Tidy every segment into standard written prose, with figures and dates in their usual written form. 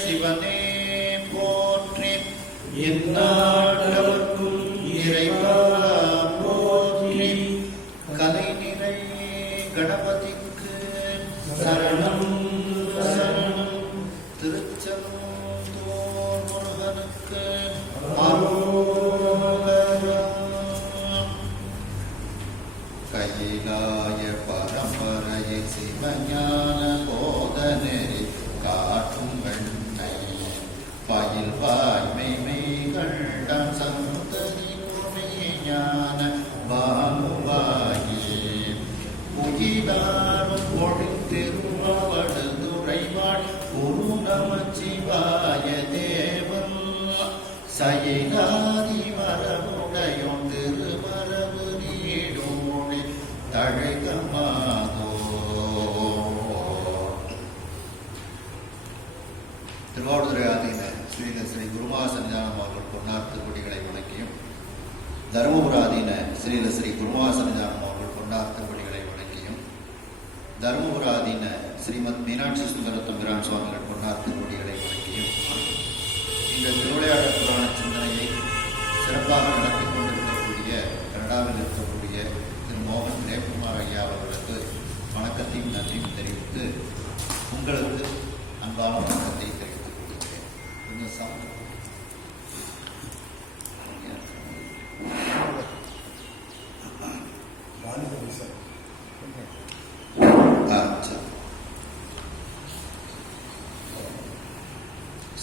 சிவனே போற்றி. இந்நாட்டவர்க்கும் இறைவா போற்றி. கலை நிறை கணபதிக்கு சரணம் சரணம். திருச்செந்தூர் முருகனுக்கு கைலாய பரம்பரையை சிவஞான போதனெறி காட்டும் வெண்ணை பயில் வாய்மை கண்டம் சந்ததி ஞான பாமுவாயே உயிராரும் பொழித்திருவடுதுறைவாள் குரு நமச்சிவாய தேவன் சயிலாதி மரபுடையோன் திருமரபு நீடோடி தழைகமாதோ. திருவாவடுதுறை ஆதீன ஸ்ரீ குருமாசன்ஞானம் அவர்கள் பொன்னார் திருப்படிகளை வணங்கியும், தருமபுர ஆதீன ஸ்ரீ குருமாசன்ஞானம் அவர்கள் பொன்னார் திருப்படிகளை வணங்கியும், தருமபுர ஆதீன ஸ்ரீமத் மீனாட்சி சுந்தரத்தம்பிரான் சுவாமிகள் பொன்னார் திருப்படிகளை வணங்கியும், இந்த திருவிளையாடல் புராண சிந்தனையை சிறப்பாக நடத்திக் கொண்டிருக்கக்கூடிய கனடாவில் இருக்கக்கூடிய திரு மோகன் தேவகுமார் ஐயா அவர்களுக்கு வணக்கத்தையும் நன்றியும் தெரிவித்து உங்களுக்கு அன்பான வணக்கத்தை தெரிவித்துக் கொள்கிறேன்.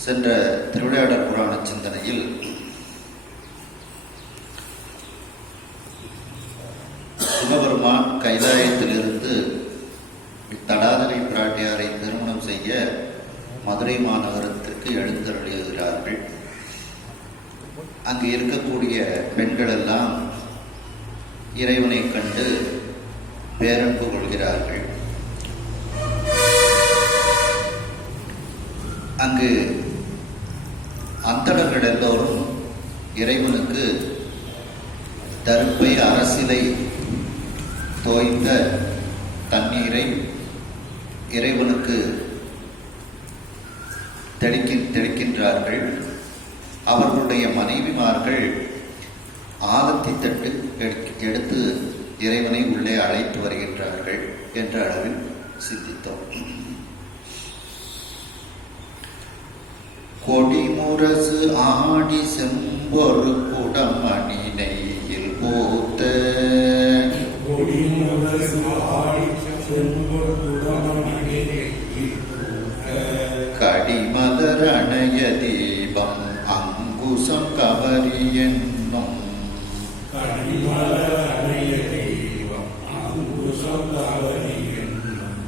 சென்ற திருவிளையாடல் புராண சிந்தனையில் சிவபெருமான் கைலாயத்திலிருந்து தடாதரை பிராட்டியாரை திருமணம் செய்ய மதுரை மாநகரத்திற்கு எழுந்தருளுகிறார்கள். அங்கு இருக்கக்கூடிய பெண்கள் எல்லாம் இறைவனை கண்டு பேரன்பு கொள்கிறார்கள். அங்கு அந்தணர்கள் எல்லோரும் இறைவனுக்கு தருப்பை அரசிலை தோய்ந்த தண்ணீரை இறைவனுக்கு தெளிக்கின்றார்கள். அவர்களுடைய மனைவிமார்கள் ஆலத்தி தட்டு எடுத்து இறைவனை உள்ளே அழைத்து வருகின்றார்கள் என்ற அளவில் சிந்தித்தோம். கொடிமுரசு ஆடி செம்பொரு குடமணி நெய்யில் போத்த கடிமலர் அணைய தீபம் அங்குசம் கவரி என்னும்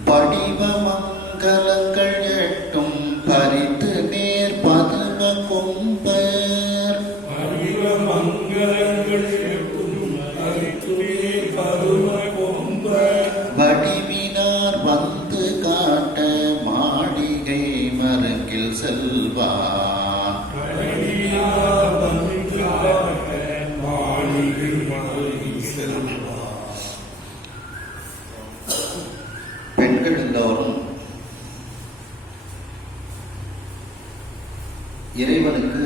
படிவ மங்கலங்கள் எட்டும் பறித்து நேர் பதும கொம்பர் வடிவினார் வந்து காட்ட மாளிகை மருங்கில் செல்வான். பெண்கள் எல்லோரும் இறைவனுக்கு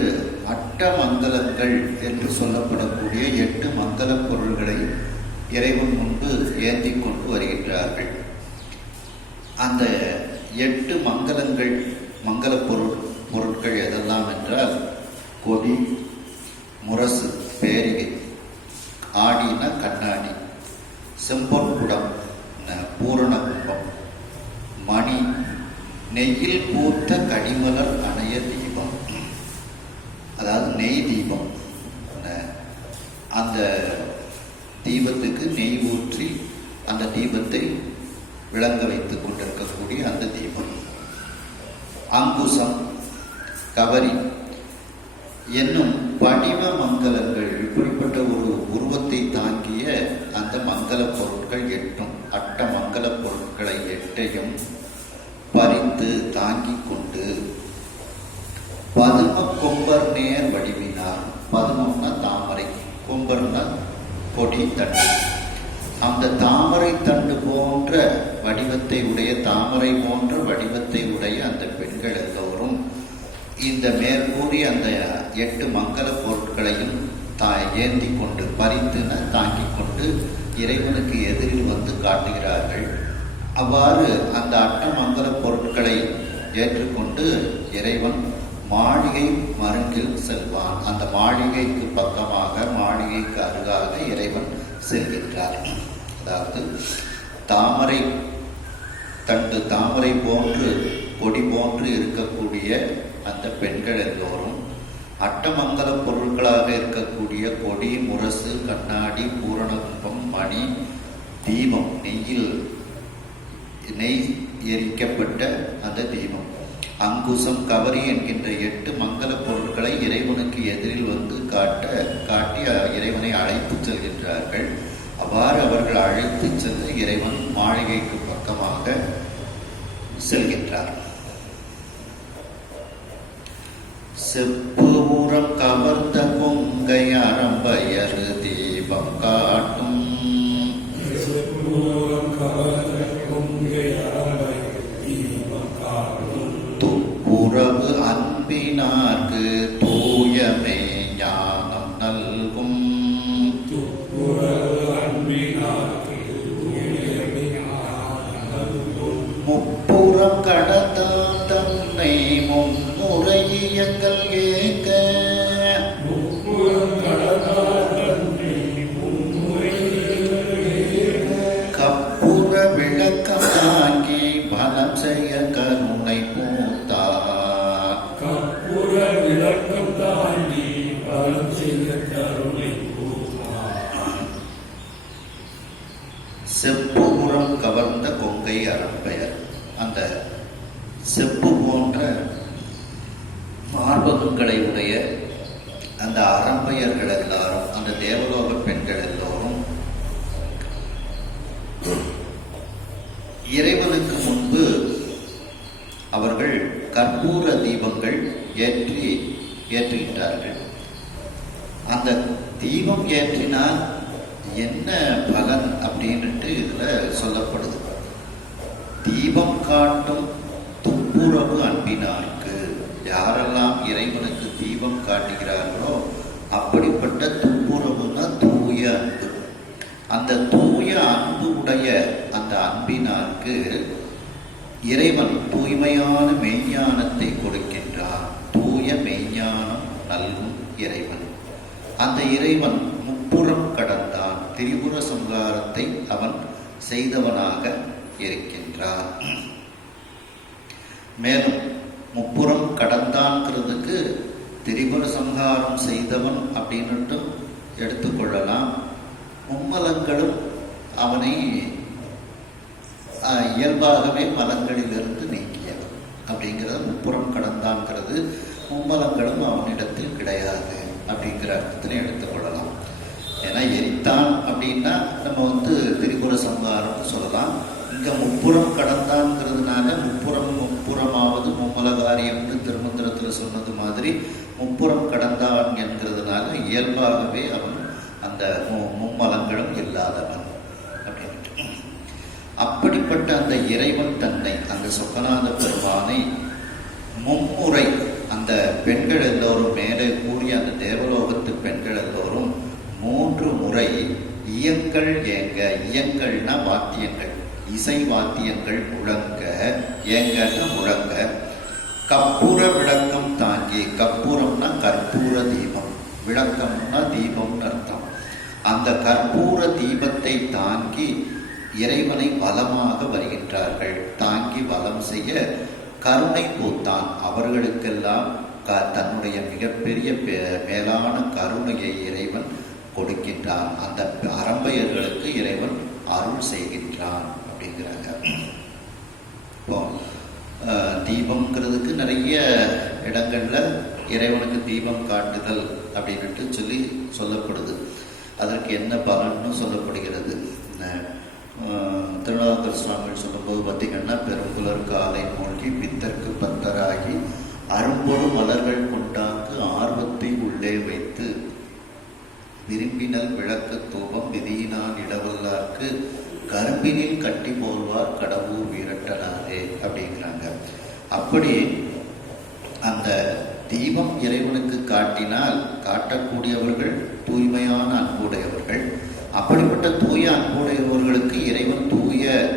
அட்ட மங்கலங்கள் என்று சொல்லப்படக்கூடிய 8 மங்கல பொருள்களை இறைவன் முன்பு ஏந்தி கொண்டு வருகின்றார்கள். அந்த 8 மங்கள பொருட்கள் எதெல்லாம் என்றால் கொடி, முரசு பேரிகை, ஆடினா கண்ணாடி, செம்பொன் குடம் பூரண கும்பம், மணி, நெய்யில் பூத்த கடிமலர் அணைய தீபம், அதாவது நெய் தீபம். அந்த தீபத்துக்கு நெய் ஊற்றி அந்த தீபத்தை விளங்க வைத்துக் கொண்டிருக்கக்கூடிய அந்த தீபம், அங்குசம், கவரி என்னும் படிவ மங்கலங்கள். இப்படிப்பட்ட ஒரு உருவத்தை தாங்கிய அந்த மங்கள பொருட்கள் 8 அட்ட மங்கள பொருட்களை 8ஐயும் பறித்து தாங்கிக் கொண்டு பதும கொம்பர் நேர் வடிவினார். பதுமம்னா தாமரை, கொம்பர்னா கொடி தண்டு. அந்த தாமரை தண்டு போன்ற வடிவத்தை உடைய, தாமரை போன்ற வடிவத்தை உடைய அந்த பெண்கள் எல்லோரும் இந்த மேற்கூறிய அந்த 8 மங்கள பொருட்களையும் ஏந்தி கொண்டு, பறித்துன தாங்கிக் கொண்டு இறைவனுக்கு எதிரில் வந்து காட்டுகிறார்கள். அவ்வாறு அந்த 8 மங்கள பொருட்களை ஏற்றுக்கொண்டு இறைவன் மாளிகை மருங்கில் செல்வான். அந்த மாளிகைக்கு பக்கமாக, மாளிகைக்கு அருகாக இறைவன் செல்கின்றார். அதாவது தாமரை தண்டு, தாமரை போன்று கொடி போன்று இருக்கக்கூடிய அந்த பெண்கள் எல்லோரும் அட்டமங்கல பொருட்களாக இருக்கக்கூடிய கொடி, முரசு, கண்ணாடி, பூரணகும்பம், மணி, தீபம், நெய் எரிக்கப்பட்ட அந்த தீபம், அங்குசம், கவரி என்கின்ற 8 மங்கள பொருட்களை இறைவனுக்கு எதிரில் வந்து காட்டி இறைவனை அழைத்து செல்கின்றார்கள். அவ்வாறு அவர்கள் அழைத்து சென்று இறைவன் மாளிகைக்கு பக்கமாக செல்கின்றார். செப்புறம் கவர்ந்த கொங்கை அரம்பையர் தீபம் காட்டும், துப்புரவு அன்பினார்க்கு தூயமே ஞானம் நல்கும், முப்புறம் கடந்தான் தன்னை மும்முறை இயங்கல் ஏங்க, கப்புற விளக்கம் தாங்கி பலம் செய்ய கருணை பூத்தார், கப்புற விளக்கம் தாங்கி பலம் செய்ய கருணை பூத்தார். செப்புபுறம் கவர்ந்த கொங்கை அரம்பையர், அந்த செப்பு போன்ற மார்பகங்களை உடைய அந்த அரம்பையர்கள் எல்லாரும், அந்த தேவலோக பெண்கள் எல்லோரும் இறைவனுக்கு முன்பு அவர்கள் கற்பூர தீபங்கள் ஏற்றுகின்றார்கள். அந்த தீபம் ஏற்றினால் என்ன பலன் அப்படின்ட்டு இதுல சொல்லப்படுது. தீபம் காட்டும் துப்புரவு அன்பினார்க்கு, யாரெல்லாம் இறைவனுக்கு தீபம் காட்டுகிறார்களோ அப்படிப்பட்ட துப்புரவுனா தூய அன்பு. அந்த தூய அன்பு உடைய அந்த அன்பினார்க்கு இறைவன் தூய்மையான மெய்ஞானத்தை கொடுக்கின்றார். தூய மெய்ஞானம் நல்கும் இறைவன். அந்த இறைவன் முப்புறம் கடந்தான், திரிபுர சம்ஹாரத்தை அவன் செய்தவனாக இருக்கின்றான். மேலும் முப்புறம் கடந்தான்ங்கிறதுக்கு திரிபுர சம்ஹாரம் செய்தவன் அப்படின்னுட்டு எடுத்துக்கொள்ளலாம். மும்மலங்களும் அவனை இயல்பாகவே மலங்களிலிருந்து நீக்கியவன் அப்படிங்கிறது முப்புறம் கடந்தான்ங்கிறது. மும்மலங்களும் அவனிடத்தில் கிடையாது அப்படிங்கிற அர்த்தத்தில் எடுத்துக்கொள்ளலாம். ஏன்னா எரித்தான் அப்படின்னா நம்ம திரிபுர சம்ஹாரம்னு சொல்லலாம். இங்க முப்புறம் கடந்தான்ங்கிறதுனால முப்புறமாவது மும்மல காரியம்னு திருமந்திரத்தில் சொன்னது மாதிரி முப்புறம் கடந்தான் என்கிறதுனால இயல்பாகவே அவன் அந்த மும்மலங்களும் இல்லாதவன் அப்படின்ட்டு. அப்படிப்பட்ட அந்த இறைவன் தன்னை, அந்த சொக்கநாத பெருமானை மும்முறை அந்த பெண்கள் எல்லோரும், மேலே கூடிய அந்த தேவலோகத்து பெண்கள் எல்லோரும் 3 முறை இயங்கள் ஏங்க, இயங்கள்னா வாத்தியங்கள், இசை வாத்தியங்கள் முழங்க, ஏங்கன்னா முழங்க, கற்பூர விளக்கம் தாங்கி, கற்பூரம்னா கற்பூர தீபம், விளக்கம்னா தீபம்னு அர்த்தம். அந்த கற்பூர தீபத்தை தாங்கி இறைவனை வலமாக வருகின்றார்கள். தாங்கி வலம் செய்ய கருணை பூத்தான். அவர்களுக்கெல்லாம் தன்னுடைய மிகப்பெரிய மேலான கருணையை இறைவன் கொடுக்கின்றான். அந்த அரம்பையர்களுக்கு இறைவன் அருள் செய்கின்றான் அப்படிங்கிறாங்க. இப்போ தீபம்ங்கிறதுக்கு நிறைய இடங்கள்ல இறைவனுக்கு தீபம் காட்டுதல் அப்படின்ட்டு சொல்லப்படுது. அதற்கு என்ன பலன்னு சொல்லப்படுகிறது. திருநாவுக்கரசர் சுவாமிகள் சொல்லும்போது பார்த்தீங்கன்னா, பெரும்புலர் காலை மூழ்கி பித்தற்கு பத்தராகி அரும்பொழு மலர்கள் கொண்டாக்கு ஆர்வத்தை உள்ளே வைத்து விரும்பினல் விளக்க தூபம் விதியினான் இடவல்லார்க்கு கரும்பினில் கட்டி போல்வார் கடவுள் வீரட்டலாரே அப்படிங்கிறாங்க. அப்படி அந்த தீபம் இறைவனுக்கு காட்டினால் காட்டக்கூடியவர்கள் தூய்மையான அன்புடையவர்கள். அப்படிப்பட்ட தூய அன்புடையவர்களுக்கு இறைவன்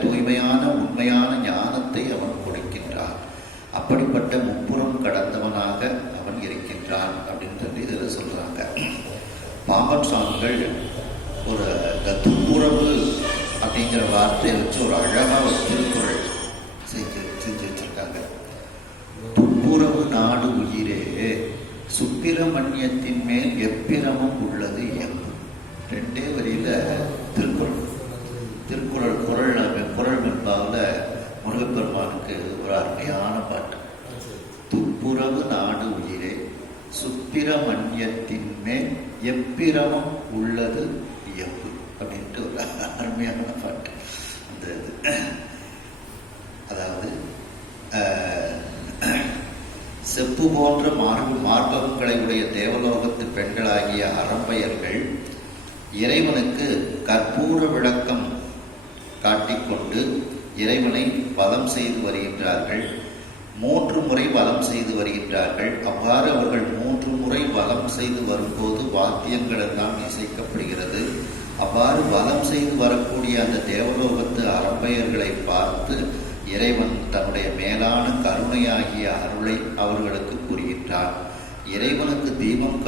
தூய்மையான உண்மையான ஞானத்தை அவன் கொடுக்கின்றான். அப்படிப்பட்ட முப்புறம் கடந்தவனாக அவன் இருக்கின்றான் அப்படின்னு சொல்லி இதில் சொல்றாங்க. பாம்பன் சுவாமிகள் ஒரு துப்புரவு அப்படிங்கிற வார்த்தையை வச்சு ஒரு அழகா ஒரு திருக்குறள் செஞ்சு வச்சிருக்காங்க. துப்புரவு நாடு உயிரே சுப்பிரமணியத்தின் மேல் எப்பிரமும் உள்ளது எம்பு. 2 வரியில திருக்குறள் குறள் வெண்பாவில் முருகப்பெருமானுக்கு ஒரு அருமையான பாட்டு. துப்புரவு நாடு உயிரே சுப்பிரமணியத்தின் மேல் எப்பிரமும் உள்ளது எம்பு அப்படின்ட்டு ஒரு அருமையான பாட்டு. அந்த அதாவது செப்பு போன்ற மார்பகங்களை உடைய தேவலோகத்து பெண்களாகிய அரம்பையர்கள் இறைவனுக்கு கற்பூர விளக்கம் காட்டிக்கொண்டு இறைவனை வலம் செய்து வருகின்றார்கள். 3 முறை வலம் செய்து வருகின்றார்கள். அவ்வாறு அவர்கள் 3 முறை வலம் செய்து வரும்போது வாத்தியங்கள் எல்லாம் இசைக்கப்படுகிறது. அவ்வாறு வலம் செய்து வரக்கூடிய அந்த தேவலோகத்து அரம்பையர்களை பார்த்து இறைவன் தன்னுடைய மேலான கருணையாகிய அருளை அவர்களுக்கு புரிகின்றார். இறைவனுக்கு தீபம்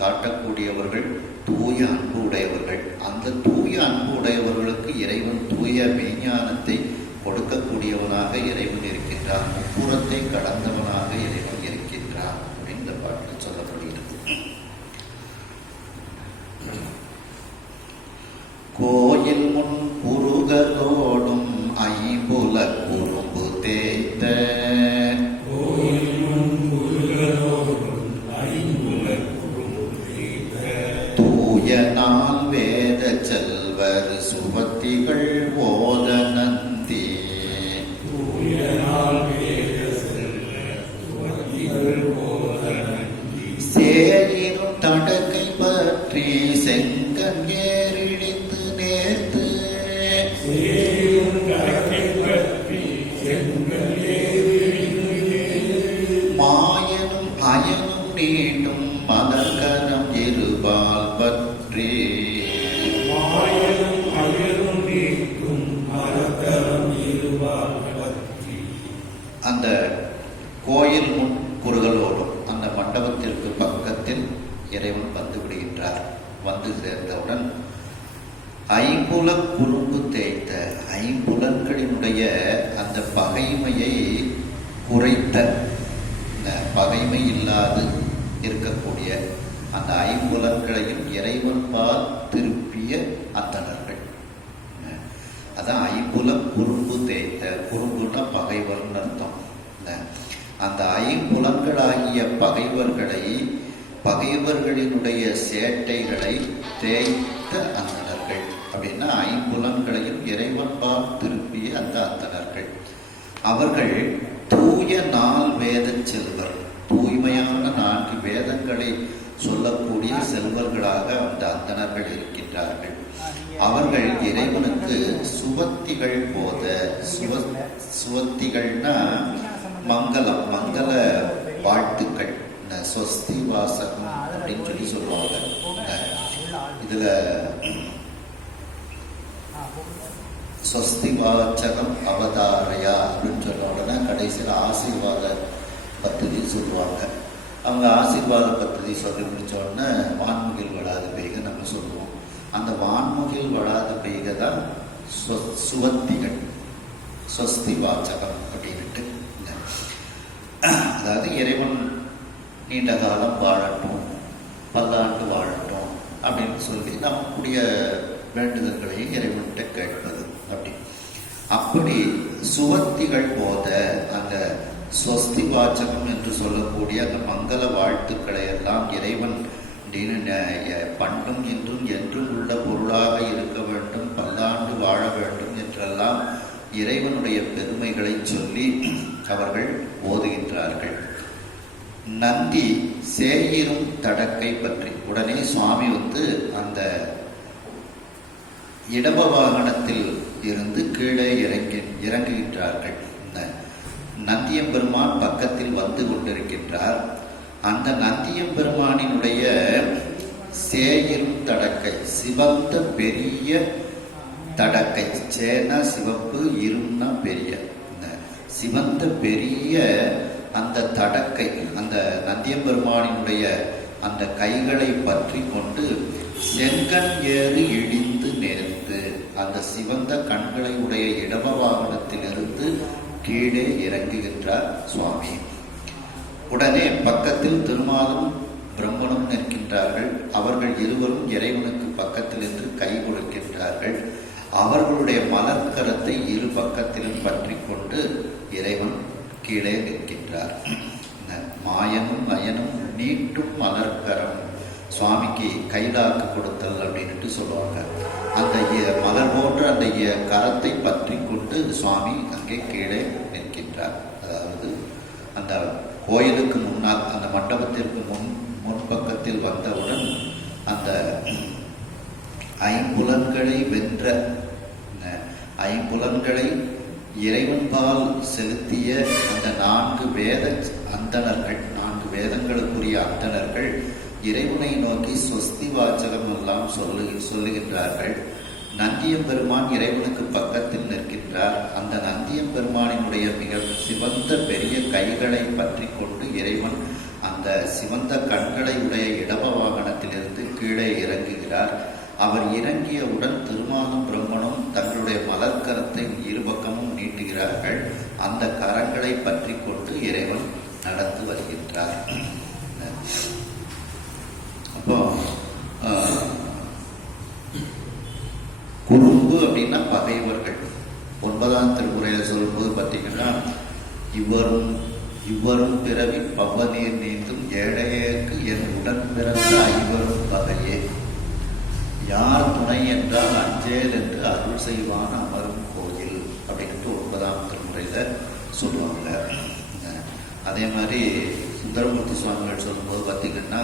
காட்டக்கூடியவர்கள் தூய அன்பு உடையவர்கள். அந்த தூய அன்பு உடையவர்களுக்கு இறைவன் தூய மெய்ஞானத்தை கொடுக்கக்கூடியவனாக இறைவன் இருக்கின்றார். முப்புறத்தை கடந்தவனாக இறைவன் இருக்கின்றார் அப்படின்னு இந்த பாட்டில் சொல்லப்படுகிறது. கோயில் முன் புருகதோடும் ஐம்புல குறும்பு தேய்த்த தூய நாள் வேத செல்வர் சுபத்திகள் ஓத நந்தி சேயினும் தடக்கை பற்றி செங்கன் ஏறிடித்து நேர்த்து மாயனும் அயனும் நீண்டும் மதக்கரம் இருபால் பற்றி அந்த கோயில் முன் குறுகளோடும் அந்த மண்டபத்திற்கு பக்கத்தில் இறைவன் வந்து விடுகின்றார். வந்து சேர்ந்தவுடன் ஐம்புல குறும்பு தேய்த்த ஐம்புலன்களினுடைய அந்த பகைமையை குறைத்த பகைமை இல்லாது இருக்கக்கூடிய அந்த ஐம்புலன்களையும் இறைவன் பால் திருப்பிய அந்தணர்கள். அதான் ஐம்புல குறும்பு தேய்த்த. குறும்புன்னா பகைவர்னு அர்த்தம். அந்த ஐம்புலன்களாகிய பகைவர்களினுடைய சேட்டைகளை தேய்த்த அந்தணர்கள். அப்படின்னா ஐம்புலன்களையும் இறைவன் பால் திருப்பிய அந்த அந்தணர்கள். அவர்கள் தூய நாள் வேத செல்வர், தூய்மையான 4 வேதங்களை சொல்லக்கூடிய செல்வர்களாக அந்த அந்தணர்கள் இருக்கின்றார்கள். அவர்கள் இறைவனுக்கு சுவத்திகள் போத, சுவத்திகள்னா மங்களம், மங்கள வாழ்த்துக்கள், ஸ்வஸ்தி வாசகம் அப்படின்னு சொல்லி சொல்லுவாங்க. இதுல ஸ்வஸ்தி வாச்சகம் அவதாரையா அப்படின்னு சொன்ன உடனே கடைசியில் ஆசீர்வாத பத்ததி சொல்லுவாங்க. அவங்க ஆசீர்வாத பத்ததி சொல்லி முடிச்ச உடனே வான்முகில் வளாத பெய்க நம்ம சொல்லுவோம். அந்த வான்முகில் வளாத பெய்க தான் சுவத்திகள், ஸ்வஸ்தி வாச்சகம் அப்படின்ட்டு. அதாவது இறைவன் நீண்ட காலம் வாழட்டும், பல்லாண்டு வாழட்டும் அப்படின்னு சொல்லி நம்முடைய வேண்டுதல்களையும் இறைவன்கிட்ட கேட்பது. அப்படி சுவத்திகள் போத அந்த ஸ்வஸ்தி வாச்சகம் என்று சொல்லக்கூடிய அந்த மங்கள வாழ்த்துக்களை எல்லாம் இறைவன் பண்டும் இன்றும் என்றும் உள்ள பொருளாக இருக்க வேண்டும், பல்லாண்டு வாழ வேண்டும் என்றெல்லாம் இறைவனுடைய பெருமைகளை சொல்லி அவர்கள் ஓதுகின்றார்கள். நந்தி சேயிரும் தடக்கை பற்றி உடனே சுவாமி அந்த இடப வாகனத்தில் இருந்து கீழே இறங்குகின்றார்கள். நந்தியம்பெருமான் பக்கத்தில் வந்து கொண்டிருக்கின்றார். அந்த நந்தியம்பெருமானினுடைய சேயிரும் தடக்கை, சிவந்த பெரிய தடக்கை, சேனா சிவப்பு, இரும்னா பெரிய, சிவந்த பெரிய அந்த தடக்கை, அந்த நந்தியம்பெருமானினுடைய அந்த கைகளை பற்றி கொண்டு செங்கன் ஏறு இடிந்து நேர்ந்து, அந்த சிவந்த கண்களை உடைய இடப வாகனத்திலிருந்து கீழே இறங்குகின்றார் சுவாமி. உடனே பக்கத்தில் திருமாலும் பிரம்மனும் நிற்கின்றார்கள். அவர்கள் இருவரும் இறைவனுக்கு பக்கத்தில் நின்று கை கொடுக்கின்றார்கள். அவர்களுடைய மலர்கரத்தை இரு பக்கத்திலும் பற்றி கொண்டு இறைவன் கீழே நிற்கின்றார். மாயனும் அயனும் நீட்டும் மலர்கரம், சுவாமிக்கு கைலாக்கு கொடுத்தல் அப்படின்ட்டு சொல்லுவாங்க. அந்த மலர் போன்ற அந்த கரத்தை பற்றி கொண்டு சுவாமி அங்கே கீழே நிற்கின்றார். அதாவது அந்த கோயிலுக்கு முன்னால், அந்த மண்டபத்திற்கு முன்பக்கத்தில் வந்தவுடன் அந்த ஐம்புலன்களை வென்ற, ஐம்புலன்களை இறைவன்பால் செலுத்திய அந்த 4 வேத அந்தணர்கள், 4 வேதங்களுக்குரிய அந்தணர்கள் இறைவனை நோக்கி சொஸ்தி வாசகம் எல்லாம் சொல்லுகின்றார்கள். நந்தியம்பெருமான் இறைவனுக்கு பக்கத்தில் நிற்கின்றார். அந்த நந்தியம்பெருமானினுடைய மிக சிவந்த பெரிய கைகளை பற்றி கொண்டு இறைவன் அந்த சிவந்த கண்களை உடைய இடப வாகனத்திலிருந்து கீழே இறங்குகிறார். அவர் இறங்கியவுடன் திருமாலும் பிரம்மனும் தங்களுடைய மலர்கரத்தை இருபக்கமும் நீட்டுகிறார்கள். அந்த கரங்களை பற்றி கொண்டு இறைவன் நடந்து வருகின்றார். அப்போ குறும்பு அப்படின்னா பகைவர்கள். 9ஆம் திருமுறையில் சொல்லும்போது பார்த்தீங்கன்னா, இவரும் பிறவி பவநீர் நீந்தும் ஏழையேற்கு என் உடன் பிறந்த ஐவரும் பகையே, யார் துணை என்றால் அஞ்சேல் என்று அருள் செய்வான அமரும் கோயில் அப்படின்ட்டு 9ஆம் திருமுறையில சொல்லுவாங்க. அதே மாதிரி சுந்தரமூர்த்தி சுவாமிகள் சொல்லும்போது பார்த்தீங்கன்னா,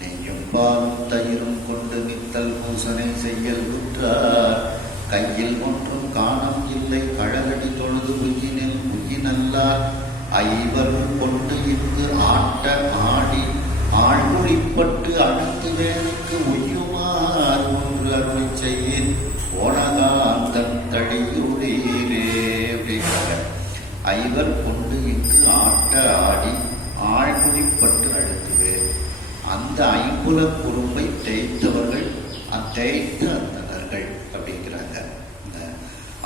நெய்யும் பாலும் தயிரும் கொண்டு மித்தல் பூசனை செய்யல் உற்றார், கையில் ஒன்றும் காணம் இல்லை கழகடி தொழுது உயினல்லார், ஐவரும் கொண்டு இங்கு ஆட்ட ஆடி ஆழ்மொழிப்பட்டு அடுத்து வேனுக்கு உய்யுமார் ஒன்று அருளை செய்யின் ஓனகாந்தன் தடியுடீரே அப்படிங்கிறாங்க. ஐவர் கொண்டு இங்கு ஆட்ட ஆடி ஆழ்மொழிப்பட்டு அடுத்துவே, அந்த ஐம்புல குறும்பை தேய்த்தவர்கள் தேய்த்த அந்தணர்கள் அப்படிங்கிறாங்க.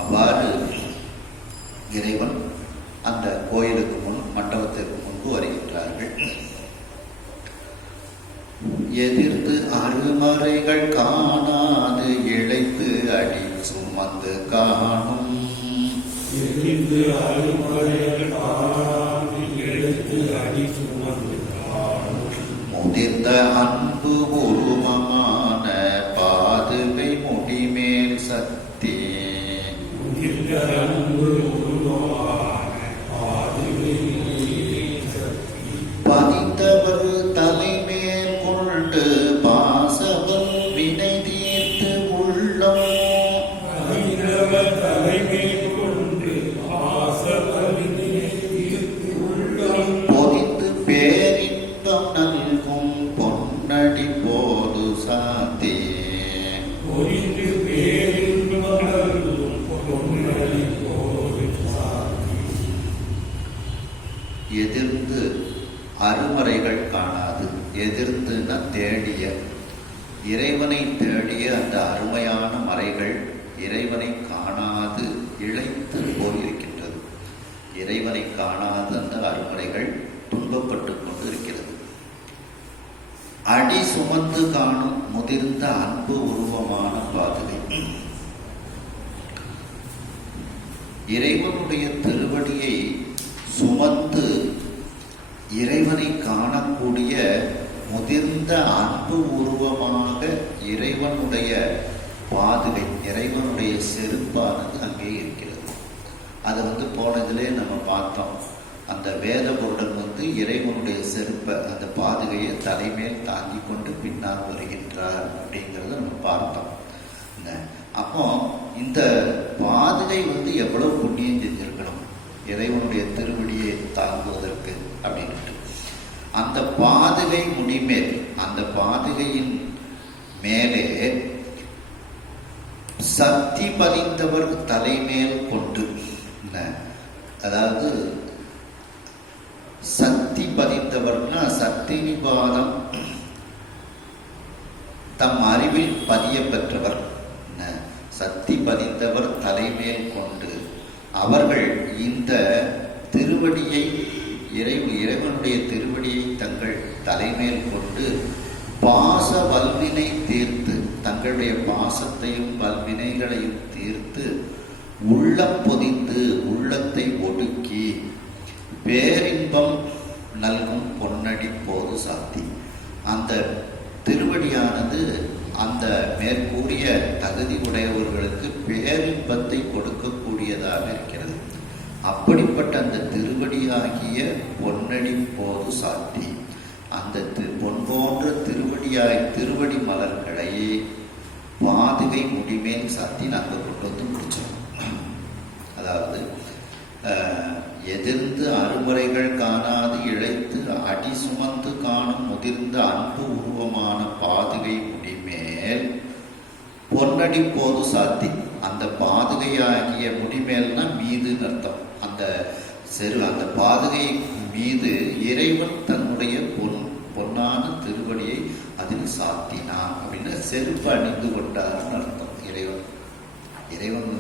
அவ்வாறு இறைவன் அந்த கோயிலுக்கு முன், மண்டபத்திற்கு முன்பு வருகின்றார்கள். எதிர்த்து அருமறைகள் காணாது இழைத்து அடி சுமந்து காணும், எதிர்த்து அருமறைகள் காணாது இழைத்து அடி சுமந்து காணும், முதிர்ந்த அன்பு உருவமான பாதுகை முடிமேல் சக்தி, முதிர்ந்த அன்பு உருவமான பாதுகை சக்தி, பதித்தவர் தலைமேல் கொண்டு பாசவல் வினை தீர்த்து உள்ளம், பதித்தவர் தலைமேல் கொண்டு பாசவல் வினை தீர்த்து உள்ளம், பொதித்து பேரின்பம் நல்கும் பொன்னடி போது சாத்தி, பொறிந்து பேரின்பம் நல்கும் பொன்னடி போது சாத்தி, எதிர்த்து அருமறைகள் காணாது, எதிர்த்துன்னா தேடிய, இறைவனை தேடிய அந்த அருமையான மறைகள் இறைவனை காணாது இழைத்து போயிருக்கின்றது. இறைவனை காணாத அந்த அருமறைகள் துன்பப்பட்டு கொண்டு இருக்கிறது. அடி சுமந்து காணும் முதிர்ந்த அன்பு உருவமான பாதுகை, இறைவனுடைய திருவடியை சுமந்து இறைவனை காணக்கூடிய முதிர்ந்த அன்பு உருவமாக இறைவனுடைய பாதுகை, இறைவனுடைய செருப்பானது அங்கே இருக்கிறது. அதை போனதிலே நம்ம பார்த்தோம். அந்த வேத பொருடன் இறைவனுடைய செருப்பை, அந்த பாதுகையை தலைமேல் தாங்கி கொண்டு பின்னால் வருகின்றார் அப்படிங்கிறத நம்ம பார்த்தோம். அப்போ இந்த பாதுகை எவ்வளவு புண்ணியம் செஞ்சிருக்கணும் இறைவனுடைய திருவடியை தாங்குவதற்கு அப்படின்ட்டு. அந்த பாதுகை முடிமேல், அந்த பாதுகையின் மேலே சக்தி பதிந்தவர் தலைமேல் கொண்டு, அதாவது சக்தி பதிந்தவர்னா சக்தி நிபாதம் தம் அறிவில் பதிய பெற்றவர், சக்தி பதிந்தவர் தலைமேல் கொண்டு அவர்கள் இந்த திருவடியை இறைவனுடைய திருவடியை தங்கள் தலைமேல் கொண்டு பாச வல்வினை தீர்த்து, தங்களுடைய பாசத்தையும் வல்வினைகளையும் தீர்த்து உள்ளம் பொதிந்து உள்ளத்தை ஒடுக்கி பேரின்பம் நல்கும் பொன்னடி போது சாத்தி. அந்த திருவடியானது அந்த மேற்கூறிய தகுதி உடையவர்களுக்கு பேரின்பத்தை கொடுக்கக்கூடியதாக இருக்கிறது. அப்படிப்பட்ட அந்த திருவடியாகிய பொன்னடி போது சாத்தி, அந்த பொன் போன்ற திருவடி மலர்களை பாதுகை முடிமேல் சாத்தி நாங்கள் கொண்டு முடிச்சோம். அதாவது எதிர்ந்து அறுமுறைகள் காணாது இழைத்து அடி சுமந்து காணும் முதிர்ந்த அன்பு உருவமான பாதுகை முடிமேல் பொன்னடி போது சாத்தி. அந்த பாதுகையாகிய முடிமேல்னா மீதுன்னு அர்த்தம். அந்த பாதுகை மீது இறைவன் தன்னுடைய பொன்னான திருவடியை அதில் சாத்தினான் அப்படின்னு செருப்பு அணிந்து கொண்டார்னு அர்த்தம். இறைவன்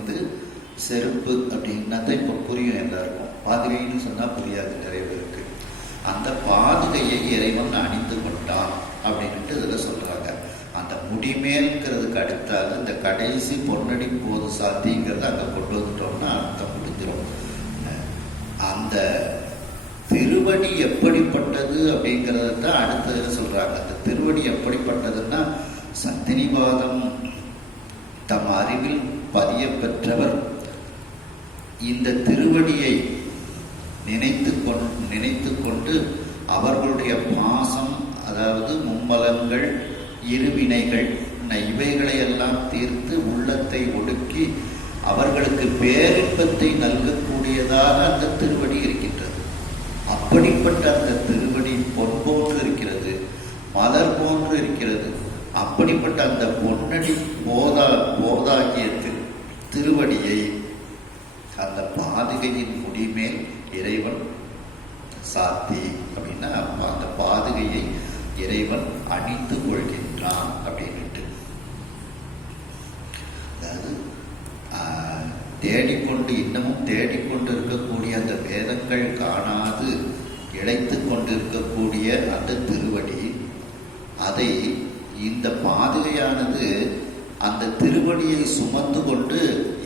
செருப்பு அப்படின்னா தான் இப்போ புரியும் எல்லாருக்கும். பாதுகைன்னு சொன்னா புரியாது நிறைய பேருக்கு. அந்த பாதுகையை இறைவன் அணிந்து கொண்டான் அப்படின்ட்டு இதில் சொல்றாங்க. அந்த முடிமேல்ங்கிறதுக்கு அடுத்தால் இந்த கடைசி பொன்னடி போது சாத்திங்கிறத அங்கே கொண்டு வந்துட்டோம்னா அர்த்தம் முடிஞ்சிடும். அந்த திருவடி எப்படிப்பட்டது அப்படிங்கிறத தான் அடுத்தது சொல்றாங்க. அந்த திருவடி எப்படிப்பட்டதுன்னா சத்தினிவாதம் தம் அறிவில் பதிய பெற்றவர் இந்த திருவடியை நினைத்து கொண்டு அவர்களுடைய பாசம், அதாவது மும்மலங்கள் இருவினைகள் இவைகளை எல்லாம் தீர்த்து உள்ளத்தை ஒடுக்கி அவர்களுக்கு பேரின்பத்தை நல்கக்கூடியதாக அந்த திருவடி இருக்கின்றது. அப்படிப்பட்ட அந்த திருவடி பொன் போன்று இருக்கிறது, மலர் போன்று இருக்கிறது. அப்படிப்பட்ட அந்த பொன்னடி போதாகிய திருவடியை அந்த பாதுகையின் முடிமேல் இறைவன் சாத்தி அப்படின்னா அந்த பாதுகையை இறைவன் அணிந்து கொள்கின்றான் அப்படின்ட்டு. அதாவது தேடிக்கொண்டு இன்னமும் தேடிக்கொண்டு இருக்கக்கூடிய அந்த வேதங்கள் காணாது இழைத்து கொண்டிருக்கக்கூடிய அந்த திருவடி, அதை இந்த பாதுகையானது அந்த திருவடியை சுமந்து கொண்டு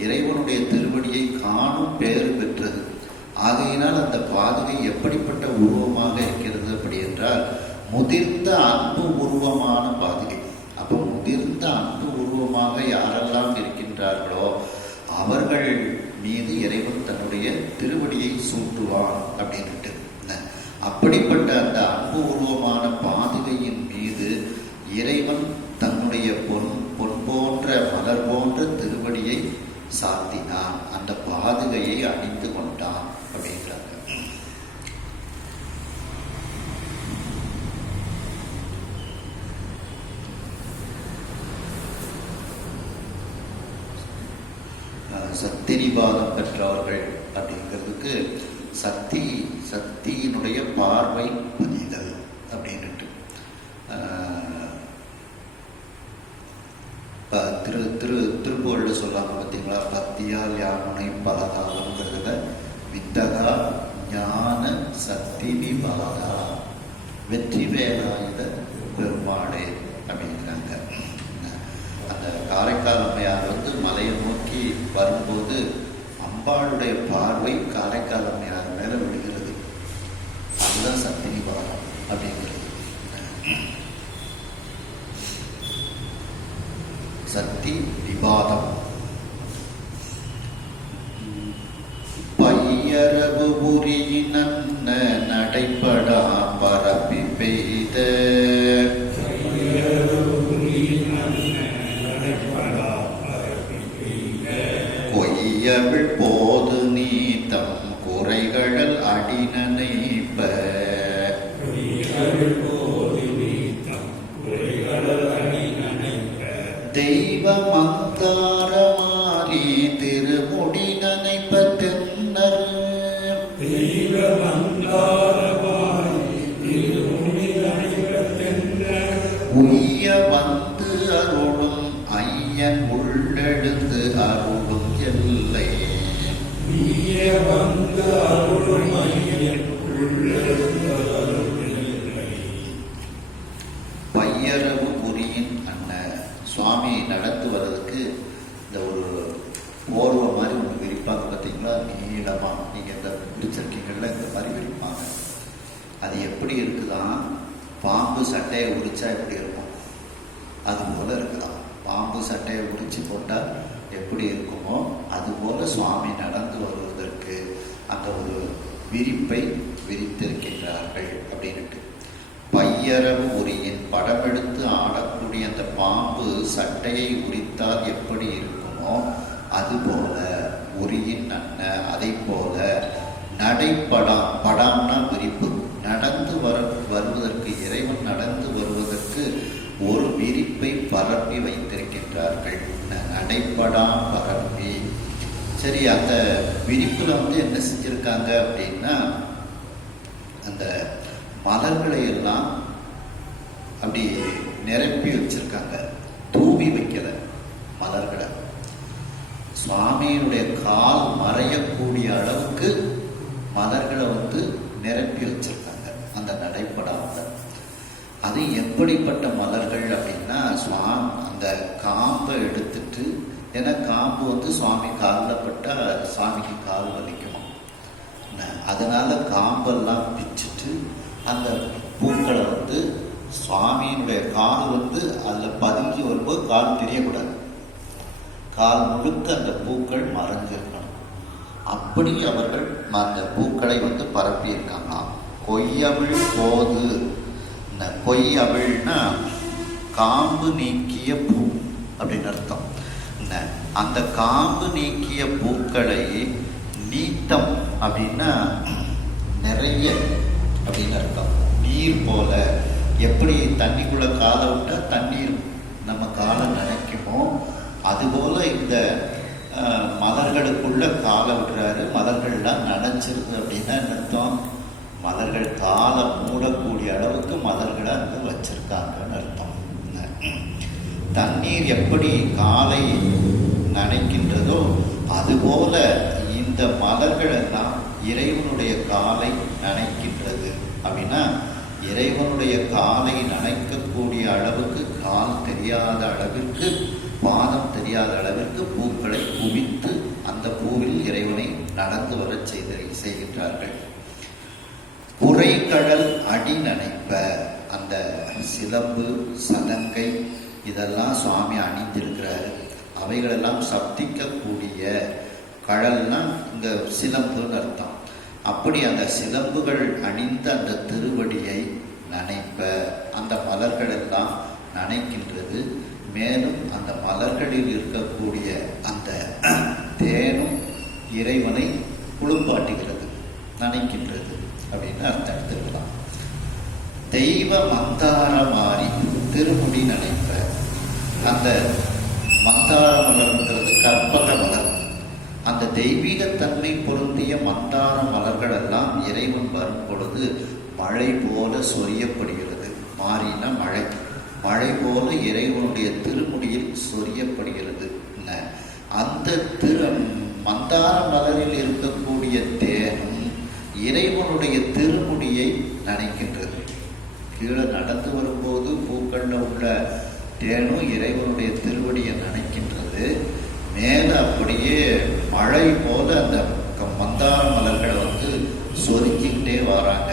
இறைவனுடைய திருவடியை காணும் பேறு பெற்றது. ஆகையினால் அந்த பாதுகை எப்படிப்பட்ட உருவமாக இருக்கிறது அப்படி என்றால் முதிர்ந்த அன்பு உருவமான பாதுகை. அப்போ முதிர்ந்த அன்பு உருவமாக யாரெல்லாம் இருக்கின்றார்களோ அவர்கள் மீது இறைவன் தன்னுடைய திருவடியை சூட்டுவான் அப்படின்ட்டு. அப்படிப்பட்ட அந்த அன்பு உருவமான பாதுகையின் மீது இறைவன் தன்னுடைய பொன் போன்ற மலர் போன்ற திருவடியை சாத்தினான், அந்த பாதுகையை அணிந்து கொண்டான் அப்படின்றாங்க. சத்தினிபாதம் பெற்றவர்கள் அப்படிங்கிறதுக்கு சக்தியினுடைய பார்வை பதிதல் அப்படின்ட்டு. திருப்புகழில் சொல்றாங்க பார்த்தீங்களா, பக்தியால் யாமுனை பலகாலங்கிறதுல வித்தகா ஞான சக்தி நிபாதா வெற்றி வேலாயுத பெருமாளே அப்படிங்கிறாங்க. அந்த காரைக்கால் அம்மையார் மலையை நோக்கி வரும்போது அம்பாளுடைய பார்வை காரைக்கால் அம்மையார் மேல விடுகிறது. அதுதான் சக்தி நிபாதம் அப்படிங்கிறது. சக்தி விவாதம். பையரவு புரியின நடைபடா பரப்பி பெய்த பொய்யவிழ் போது நீத்தம் குறைகடல் அடிநனைப்ப தெய்வ மந்தாரமாலி திருமுடி நனைப்ப தென்னர் உய்ய வந்து அருளும் ஐயன் உள்ளெழுந்து அருளும் எல்லை பையரவு புரியின் அண்ணன் சுவாமி நடந்து வர்றதுக்கு இந்த ஒரு போர்வை மாதிரி ஒன்று விரிப்பாங்க பார்த்தீங்களா, நீளமா நீங்கள் இந்த பிடிச்சிருக்கீங்கள்ல இந்த மாதிரி விரிப்பாங்க. அது எப்படி இருக்குதான், பாம்பு சட்டையை உரிச்சா எப்படி இருக்கும் அது போல இருக்குதான். பாம்பு சட்டையை உரிச்சு போட்டால் எப்படி இருக்குமோ அது போல சுவாமி நடந்து வருவதற்கு அந்த ஒரு விரிப்பை விரித்திருக்கின்றார்கள் அப்படின்ட்டு. பையரவு உரியின் படமெடுத்து ஆடக்கூடிய அந்த பாம்பு சட்டையை உரித்தால் எப்படி இருக்குமோ அதுபோல உரியின் அண்ண அதை போல நடைப்படம், படம்னா விரிப்பு, நடந்து வருவதற்கு இறைவன் நடந்து வருவதற்கு ஒரு விரிப்பை பரப்பி வைத்திருக்கின்றார்கள். நடைப்படாம் பரப்பி. சரி, அந்த விரிப்புல என்ன செஞ்சிருக்காங்க அப்படின்னா, அந்த மலர்களை எல்லாம் அப்படி நிரப்பி வச்சிருக்காங்க, தூவி வைக்கல மலர்களை. சுவாமியினுடைய கால் மறையக்கூடிய அளவுக்கு மலர்களை நிரப்பி வச்சிருக்காங்க அந்த நடைப்படாமல். அது எப்படிப்பட்ட மலர்கள் அப்படின்னா, அந்த காம்பை எடுத்துட்டு, ஏன்னா காம்பு சுவாமி காலில் பட்டால் சாமிக்கு கால் வலிக்குமா, அதனால காம்பெல்லாம் பிச்சுட்டு அந்த பூக்களை சுவாமியினுடைய கால் அதில் பதுங்கி வரும்போது கால் தெரியக்கூடாது, கால் முழுக்க அந்த பூக்கள் மறைஞ்சிருக்கணும். அப்படி அவர்கள் அந்த பூக்களை பரப்பி இருக்காங்களாம். கொய்யவிழ் போது, கொய்யவிழ்னா காம்பு நீக்கிய பூ அப்படின்னு அர்த்தம். அந்த காம்பு நீக்கிய பூக்களை நீத்தம் அப்படின்னா நிறைய அப்படின்னு அர்த்தம். நீர் போல, எப்படி தண்ணிக்குள்ள காலை விட்டா தண்ணீர் நம்ம காலை நினைக்குமோ அதுபோல இந்த மலர்களுக்குள்ள காலை விடுறாரு. மலர்கள்லாம் நனைச்சிருது அப்படின்னா அர்த்தம், மலர்கள் காலை மூடக்கூடிய அளவுக்கு மலர்களை வச்சிருக்காங்கன்னு அர்த்தம். தண்ணீர் எப்படி காலை நனைக்கின்றதோ அதுபோல இந்த மலர்கள் எல்லாம் இறைவனுடைய காலை நனைக்கின்றது. அப்படின்னா இறைவனுடைய காலை நனைக்கக்கூடிய அளவுக்கு, கால் தெரியாத அளவிற்கு, பாதம் தெரியாத அளவிற்கு பூக்களை குவித்து அந்த பூவில் இறைவனை நடந்து வர செய்கின்றார்கள். குறைகடல் அடி நனைப்ப, அந்த சிலம்பு சலங்கை இதெல்லாம் சுவாமி அணிந்திருக்கிறாரு. அவைகளெல்லாம் சப்திக்கக்கூடிய, கடல்னா இங்க சிலம்புன்னு அர்த்தம். அப்படி அந்த சிலம்புகள் அணிந்த அந்த திருவடியை நனைப்ப அந்த மலர்கள் எல்லாம் நனைக்கின்றது. மேலும் அந்த மலர்களில் இருக்கக்கூடிய அந்த தேனும் இறைவனை குளிப்பாட்டுகிறது, நனைக்கின்றது அப்படின்னு அர்த்தம் எடுத்துக்கலாம். தெய்வ மந்தார மாறி திருமுடி நனைப்ப, அந்த மந்தார மலர்ன்றது கற்பக மலர். அந்த தெய்வீகத்தன்மை பொருந்திய மந்தார மலர்கள் எல்லாம் இறைவன் வரும் பொழுது மழை போல சொரியப்படுகிறது. மாறினா மழை, மழை போல இறைவனுடைய திருமுடியில் சொரியப்படுகிறது. அந்த மந்தார மலரில் இருக்கக்கூடிய தேனும் இறைவனுடைய திருமுடியை நனைக்கின்றது. கீழே நடந்து வரும்போது பூக்கள்ல உள்ள தேனும் இறைவனுடைய திருவடியை நனைக்கின்றது. மேல அப்படியே மழை போல அந்த மந்தார மலர்களை சொரிஞ்சிக்கிட்டே வராங்க.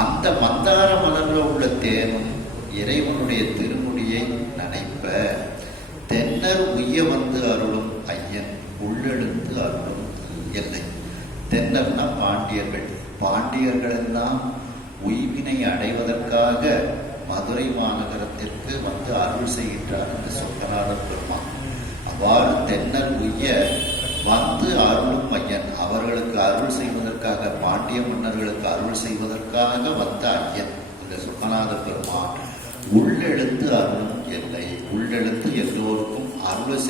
அந்த மந்தார மலர்ல உள்ள தேனும் இறைவனுடைய திருமுடியை நனைப்ப தென்னர் உய்ய வந்து அருளும் ஐயன் உள்ளெழுந்து அருளும் எல்லை. தென்னர்னா பாண்டியர்கள். பாண்டியர்கள் எல்லாம் உய்வினை அடைவதற்காக மதுரை மாநகரத்திற்கு அருள் செய்கின்றார் என்று சொக்கநாதர் பெருமான். அவ்வாறு தென்னல் உய்ய வந்து அருள் செய்வதற்காக, பாண்டிய மன்னர்களுக்கு அருள் செய்வதற்காக வந்த ஐயன் இந்த சொக்கநாத பெருமான் உள்ளெழுந்து அருளும் எல்லை, உள்ளெழுந்து எல்லோருக்கும் அருள்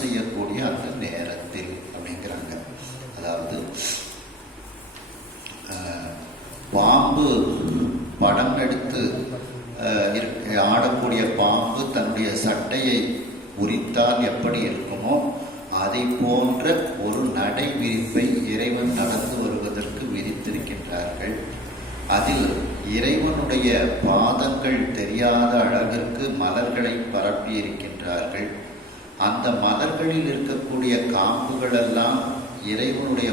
செய்யக்கூடிய அந்த நேரத்தில் அப்படிங்கிறாங்க. அதாவது பாம்பு படம் எடுத்து ஆடக்கூடிய பாம்பு தன்னுடைய சட்டையை உரித்தால் எப்படி இருக்குமோ அதை போன்ற ஒரு நடை விரிப்பை இறைவன் நடந்து வருவதற்கு விரித்திருக்கின்றார்கள். அதில் இறைவனுடைய பாதங்கள் தெரியாத அளவிற்கு மலர்களை பரப்பி இருக்கின்றார்கள். அந்த மலர்களில் இருக்கக்கூடிய காம்புகள் எல்லாம் இறைவனுடைய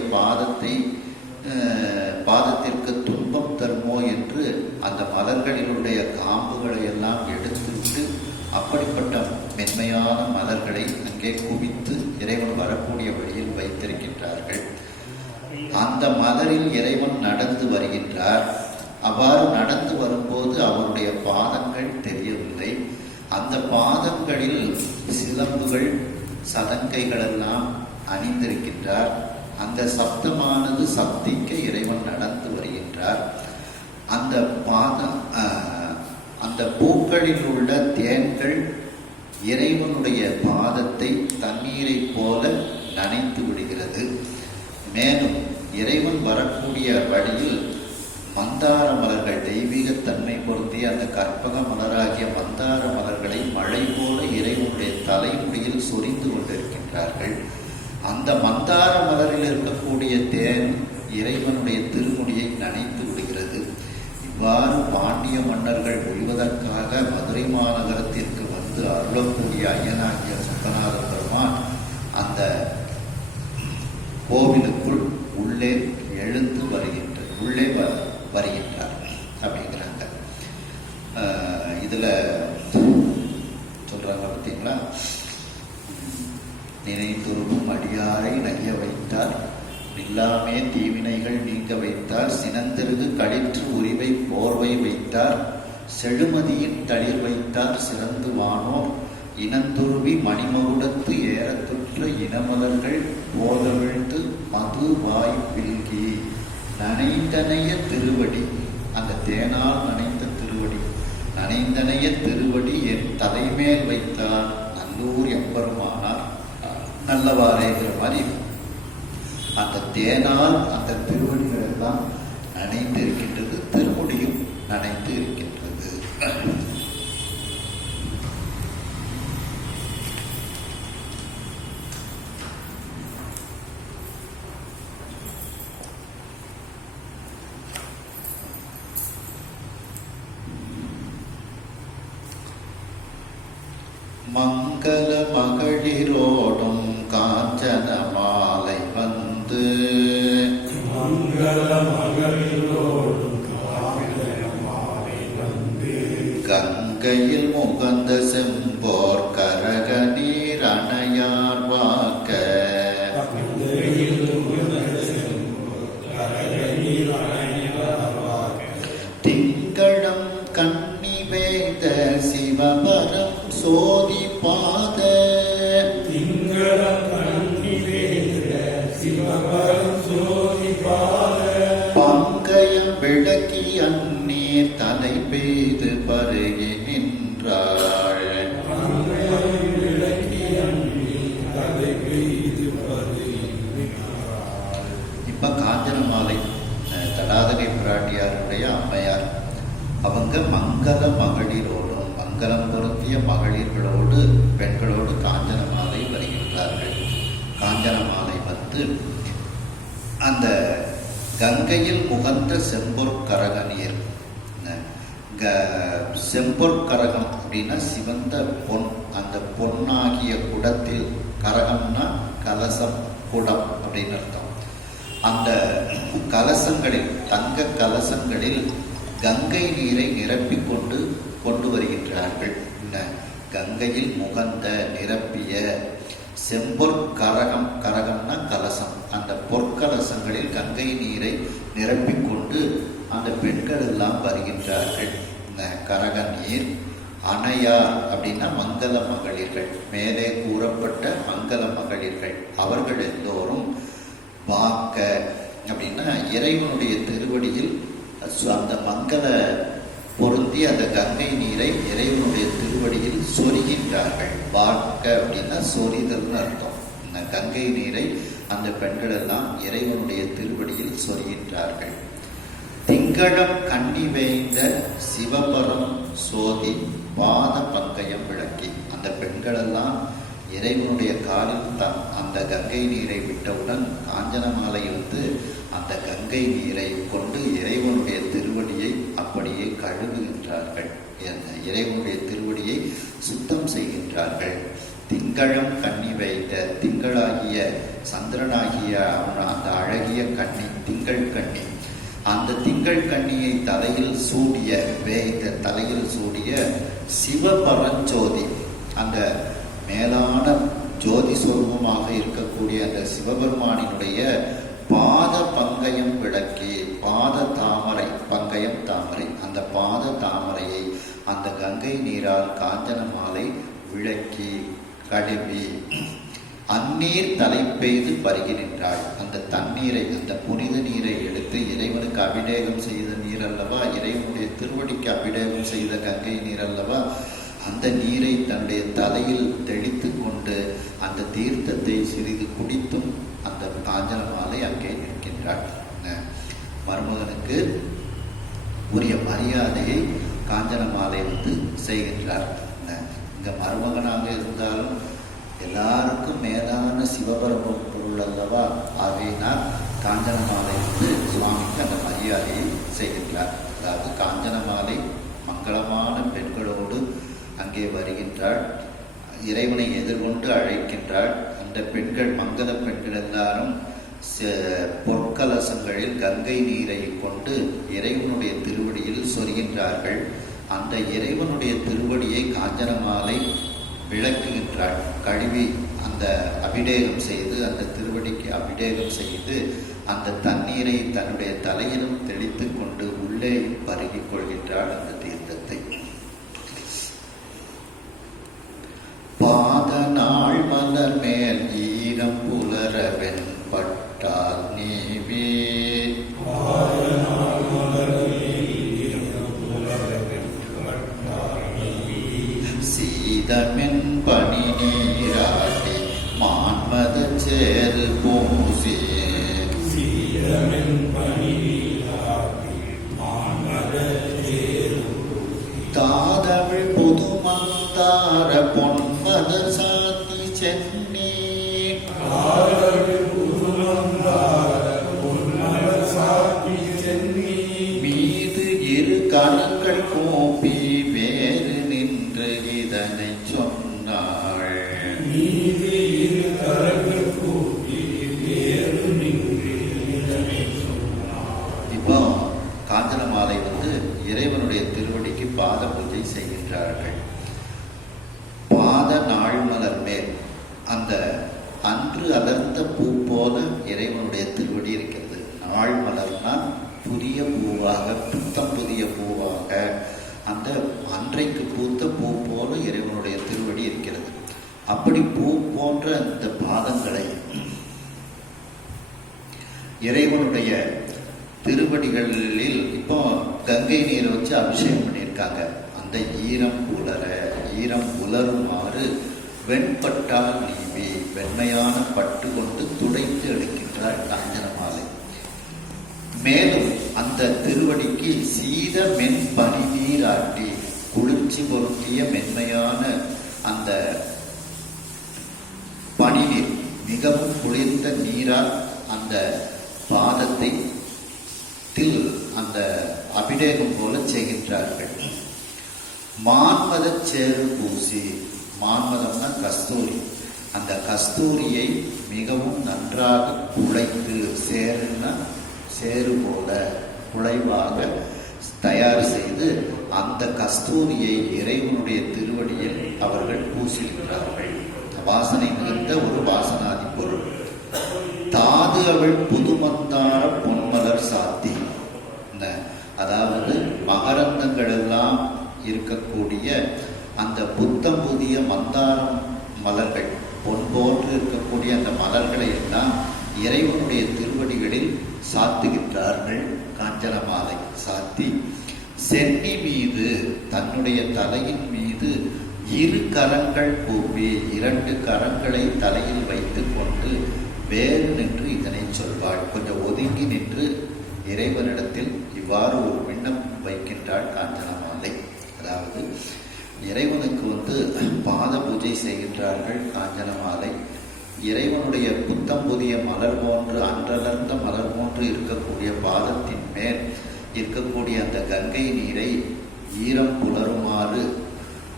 பாதத்திற்கு துன்பம் தருமோ என்று அந்த மலர்களினுடைய காம்புகளை எல்லாம் எடுத்துவிட்டு அப்படிப்பட்ட மென்மையான மலர்களை அங்கே குவித்து இறைவன் வரக்கூடிய வழியில் வைத்திருக்கின்றார்கள். அந்த மலரில் இறைவன் நடந்து வருகின்றார். அவ்வாறு நடந்து வரும்போது அவருடைய பாதங்கள் தெரியவில்லை. அந்த பாதங்களில் சிலம்புகள் சதங்கைகள் எல்லாம் அணிந்திருக்கின்றார். அந்த சப்தமானது சப்திக்க இறைவன் நடந்து வருகின்றார். அந்த பூக்களில் உள்ள தேன்கள் இறைவனுடைய பாதத்தை தண்ணீரை போல நனைத்து விடுகிறது. மேலும் இறைவன் வரக்கூடிய வழியில் மந்தார மலர்கள், தெய்வீகத்தன்மை பொருந்திய அந்த கற்பக மலராகிய மந்தார மலர்களை மழை போல இறைவனுடைய தலைமுடியில் சொரிந்து கொண்டிருக்கின்றார்கள். அந்த மந்தார மலரில் இருக்கக்கூடிய தேன் இறைவனுடைய திருமுடியை நனைத்து விடுகிறது. இவ்வாறு பாண்டிய மன்னர்கள் ஒழிவதற்காக மதுரை மாநகரத்திற்கு வந்து அருளக்கூடிய ஐயனாகிய சொக்கநாத பெருமான் அந்த கோவிலுக்குள் உள்ளே எழுந்து வருகின்றார் அப்படிங்கிறாங்க. இதுல சொல்றாங்க பார்த்தீங்களா, நினைத்துருவும் அடியாரை நைய வைத்தார், இல்லாமே தீவினைகள் நீங்க வைத்தார், சினந்திருகு களிற்று உரிவை போர்வை வைத்தார், செழுமதியின் தளிர் வைத்தார் சிறந்து வானோர், இனந்துருவி மணிமகுடத்து ஏறத்துற்ற இனமலர்கள் போதவிழ்ந்து மது வாய்ப்பில்கி நனைந்தனைய திருவடி, அந்த தேனால் நனைந்த திருவடி, நனைந்தனைய திருவடி என் தலைமேல் வைத்தார் நல்லூர் எம்பெருமானார் நல்லவாறேங்கிற மாதிரி அந்த தேனால் அந்த திருவடிகள் எல்லாம் நனைந்து இருக்கின்றது, திருமுடியும் நனைந்து இருக்கின்றது. மங்கள மகளிரோடும் காஞ்சன மாலை வந்து, மங்கள மகளிரோடும் காஞ்சன மாலை வந்து, கங்கையில் முகந்த செம்போர் கரக நீர் அணையார் வாக்க, கங்கையில் முகந்த செம்போர் கரக நீர் அணையார் வாக்க, திங்களம் கண்ணி வேத சிவபரம் சோதி பாத, திங்களம் கண்ணி வேத சிவபரம் சோதி பாத, பங்கயம் விளக்கி அந்நீர் தலை பெய்து பருகி நின்றாள், பங்கயம் விளக்கி அந்நீர் தலை பெய்து பருகி நின்றாள். இப்ப காஞ்சன மாலை தடாதகை பிராட்டியாருடைய அம்மையார், அவங்க மங்கள மகளிரோடும் மங்களம் பொருந்திய மகளிர்களோடு பெண்களோடு காஞ்சன மாலை வருகின்றார்கள். காஞ்சன மாலை வந்து அந்த கங்கையில் முகந்த செம்பொற்கரக நீர், செம்பொற்கரகம் அப்படின்னா சிவந்த பொன், அந்த பொன்னாகிய குடத்தில், கரகம்னா கலசம், குடம் அப்படின்னு அர்த்தம். அந்த கலசங்களில், தங்க கலசங்களில் கங்கை நீரை நிரப்பி கொண்டு வருகின்றார்கள். கங்கையில் முகந்த நிரப்பிய செம்பொற்கரகம், கரகம்னா கலசம், அந்த பொற்கலசங்களில் கங்கை நீரை நிரப்பிக்கொண்டு அந்த பெண்கள் எல்லாம் வருகின்றார்கள். கரக நீர் அணையார் அப்படின்னா மங்கள மகளிர்கள், மேலே கூறப்பட்ட மங்கள மகளிர்கள், அவர்கள் எல்லோரும் வாக்க அப்படின்னா இறைவனுடைய திருவடியில் அந்த மங்கள பொருந்தி அந்த கங்கை நீரை இறைவனுடைய திருவடியில் சொரிகின்றார்கள். வார்க்க அப்படின்னா சொரிதல்னு அர்த்தம். இந்த கங்கை நீரை அந்த பெண்கள் எல்லாம் இறைவனுடைய திருவடியில் சொரிகின்றார்கள். திங்களம் கண்ணி வேய்ந்த சிவபரம் சோதி பாத பங்கயம் விளக்கி, அந்த பெண்கள் எல்லாம் இறைவனுடைய காலில் அந்த கங்கை நீரை விட்டவுடன் காஞ்சனமாலை அந்த கங்கை நீரை கொண்டு இறைவனுடைய திருவடியை அப்படியே கழுவுகின்றார்கள். இறைவனுடைய திருவடியை சுத்தம் செய்கின்றார்கள். திங்களம் கண்ணி வைத்த, திங்களாகிய சந்திரனாகிய அந்த அழகிய கண்ணி, திங்கள் கண்ணி, அந்த திங்கள் கண்ணியை தலையில் சூடிய வேய்ந்த தலையில் சூடிய சிவபரஞ்சோதி, அந்த மேலான ஜோதி சொரூபமாக இருக்கக்கூடிய அந்த சிவபெருமானினுடைய பாத பங்கயம் விளக்கி, பாத தாமரை, பங்கயம் தாமரை, அந்த பாத தாமரையை அந்த கங்கை நீரால் காஞ்சன மாலை விளக்கி கழுவி அந்நீர் தலை பெய்து பருகின்றாள். அந்த தண்ணீரை, அந்த புனித நீரை எடுத்து இறைவனுக்கு அபிஷேகம் செய்த நீர் அல்லவா, இறைவனுடைய திருவடிக்கு அபிஷேகம் செய்த கங்கை நீர் அல்லவா, அந்த நீரை தன்னுடைய தலையில் தெளித்து கொண்டு அந்த தீர்த்தத்தை சிறிது குடித்தும் அந்த காஞ்சன மாலை அங்கே நிற்கின்றாள். மருமகனுக்கு உரிய மரியாதையை காஞ்சன மாலை செய்கின்றார். இங்க மருமகனாக இருந்தாலும் எல்லாருக்கும் மேலான சிவபரம பொருள் அல்லவா, ஆகையினால் காஞ்சன மாலை சுவாமிக்கு அந்த மரியாதையை செய்கின்றார். அதாவது காஞ்சன மாலை மங்களமான பெண்களோடு அங்கே வருகின்றாள். இறைவனை எதிர்கொண்டு அழைக்கின்றாள். அந்த பெண்கள், மங்கள பெண்கள் எல்லாரும் பொற்கலசங்களில் கங்கை நீரை கொண்டு இறைவனுடைய திருவடியில் சொரிகின்றார்கள். அந்த இறைவனுடைய திருவடியை காஞ்சன மாலை விளக்குகின்றாள். கழுவி அந்த அபிஷேகம் செய்து, அந்த திருவடிக்கு அபிஷேகம் செய்து அந்த தண்ணீரை தன்னுடைய தலையிலும் தெளித்து கொண்டு உள்ளே பருகிக் கொள்கின்றாள் அந்த தீர்த்தத்தை. பாத நாள் மலர் மேல் ஈரம் புலர வெண்பட்டால் நீவே, சீதமென் பனி நீராட்டி மான்மத சேரு பூசி, தாதமிழ் புது மந்தார பொன்மத சாத்தி சென்னி, மீது இரு கரங்கள் கோப்பி வேறு நின்று இதனை சொன்னாள். இப்போ காஞ்சன மாலை இறைவனுடைய திருவடிக்கு பாத பூஜை செய்கின்றார்கள். பாத நாள் மலர் மேல், அந்த அன்று அலர்ந்த பூ போல இறைவனுடைய திருவடி இருக்கிறது. நாள் மலர்னா புதிய பூவாக, புத்தம் புதிய பூவாக, அந்த அன்றைக்கு பூத்த பூ போல இறைவனுடைய திருவடி இருக்கிறது. அப்படி பூ போன்ற அந்த பாதங்களை இறைவனுடைய திருவடிகளில் இப்போ கங்கை நீரை வச்சு அபிஷேகம் பண்ணியிருக்காங்க. அந்த ஈரம் உலருமாறு வெண்பட்டால் நீவி, வெண்மையான பட்டு கொண்டு துடைத்து எடுக்கின்றார் காஞ்சன மாலை. மேலும் அந்த திருவடிக்கு சீத மென் பனி நீராட்டி, குளிர்ச்சி பொருந்திய மென்மையான அந்த பனிநீர், மிகவும் குளிர்ந்த நீரால் அந்த பாதத்தை அந்த அபிஷேகம் போல செய்கின்றார்கள். மான்மத சேரு பூசி, மான்மதம்னா கஸ்தூரி, அந்த கஸ்தூரியை மிகவும் நன்றாக குழைத்து, சேருன்னா சேரு போல குழைவாக தயார் செய்து அந்த கஸ்தூரியை இறைவனுடைய திருவடியில் அவர்கள் பூசுகின்றார்கள். வாசனை மிகுந்த ஒரு வாசனாதி பொருள். தாது அவள் புதுமந்தார பொன்மலர் சாத்தி, அதாவது மகரந்தங்கள் எல்லாம் இருக்கக்கூடிய அந்த புத்தம் புதிய மந்தாரம் மலர்கள், பொன் போன்று இருக்கக்கூடிய அந்த மலர்களை எல்லாம் இறைவனுடைய திருவடிகள் திருவடிகளில் சாத்துகின்றார்கள். காஞ்சன மாலை சாத்தி சென்னி மீது, தன்னுடைய தலையின் மீது இரு கரங்கள் கூப்பி, இரண்டு கரங்களை தலையில் வைத்துக் கொண்டு வேறு நின்று இதனை சொல்வாள். கொஞ்சம் ஒதுங்கி நின்று இறைவனிடத்தில் இவ்வாறு ஒரு விண்ணப்பம் வைக்கின்றாள் காஞ்சன மாலை. அதாவது இறைவனுக்கு பாத பூஜை செய்கின்றார்கள் காஞ்சன மாலை. இறைவனுடைய புத்தம் புதிய மலர் போன்று, அன்றலர்ந்த மலர் போன்று இருக்கக்கூடிய பாதத்தின் மேல் இருக்கக்கூடிய அந்த கங்கை நீரை ஈரம் புலருமாறு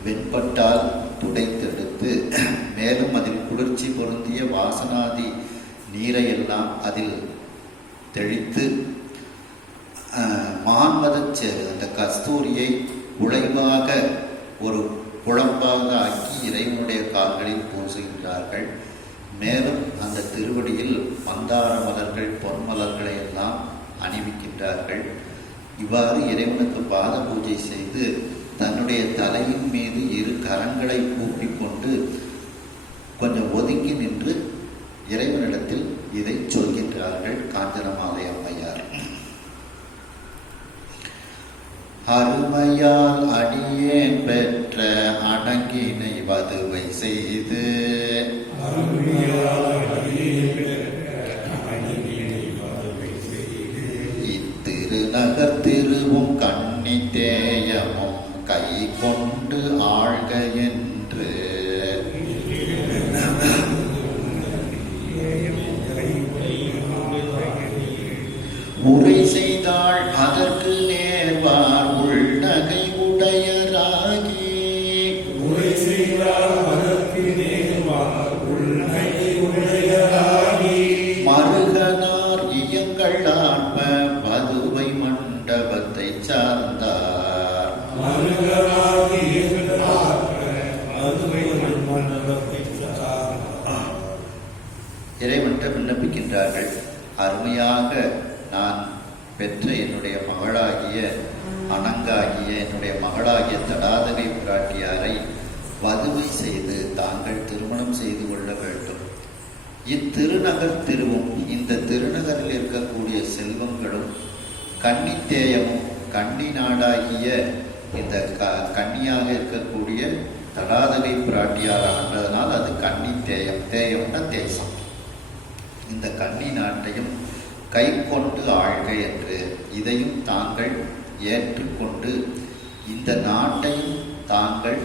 வெண்பட்டால் துடைத்தெடுத்து, மேலும் அதில் குளிர்ச்சி பொருந்திய வாசனாதி நீரையெல்லாம் அதில் தெளித்து, மான்மதச்சேறு அந்த கஸ்தூரியை குழைவாக ஒரு குழம்பாக ஆக்கி இறைவனுடைய கால்களில் பூசுகின்றார்கள். மேலும் அந்த திருவடியில் மந்தார மலர்கள், பொன்மலர்களை எல்லாம் அணிவிக்கின்றார்கள். இவ்வாறு இறைவனுக்கு பாத பூஜை செய்து தன்னுடைய தலையின் மீது இரு கரங்களை கூப்பிக்கொண்டு கொஞ்சம் ஒதுங்கி நின்று இறைவனிடத்தில் இதை சொல்கின்றார்கள் காஞ்சன மாலை அம்மையார். அருமையால் அடியேன் பெற்ற அடங்கினை வதுவை செய்து, இத்திருநகர் திருவும் கண்ணி தேயமும் கை கொண்டு ஆழ்க என்று உரை செய்தாள். அதற்கு நேர்வார் உள்நகை உடையராகி, உரை செய்தால் அதற்கு நேர்வார் உள்நகை உடையராகி, மருகனார் இயங்கள் ஆற்ப பதுவை மண்டபத்தை சார்ந்தார். மருகனார் இயங்கள் ஆற்ப பதுவை மண்டபத்தை சார்ந்தார். இறைவன்கிட்ட விண்ணப்பிக்கின்றார்கள். அருமையாக நான் பெற்ற என்னுடைய மகளாகிய அனங்காகிய என்னுடைய மகளாகிய தடாதகை பிராட்டியாரை வதுவை செய்து தாங்கள் திருமணம் செய்து கொள்ள வேண்டும். இத்திருநகர் திருவும், இந்த திருநகரில் இருக்கக்கூடிய செல்வங்களும் கன்னித்தேயமும், கன்னி நாடாகிய இந்த கன்னியாக இருக்கக்கூடிய தடாதகை பிராட்டியார் ஆண்டதனால் அது கன்னித்தேயம். தேயம்னா தேசம். இந்த கன்னி நாட்டையும் கை கொண்டு ஆழ்க என்று, இதையும் தாங்கள் ஏற்றுக்கொண்டு இந்த நாட்டையும் தாங்கள்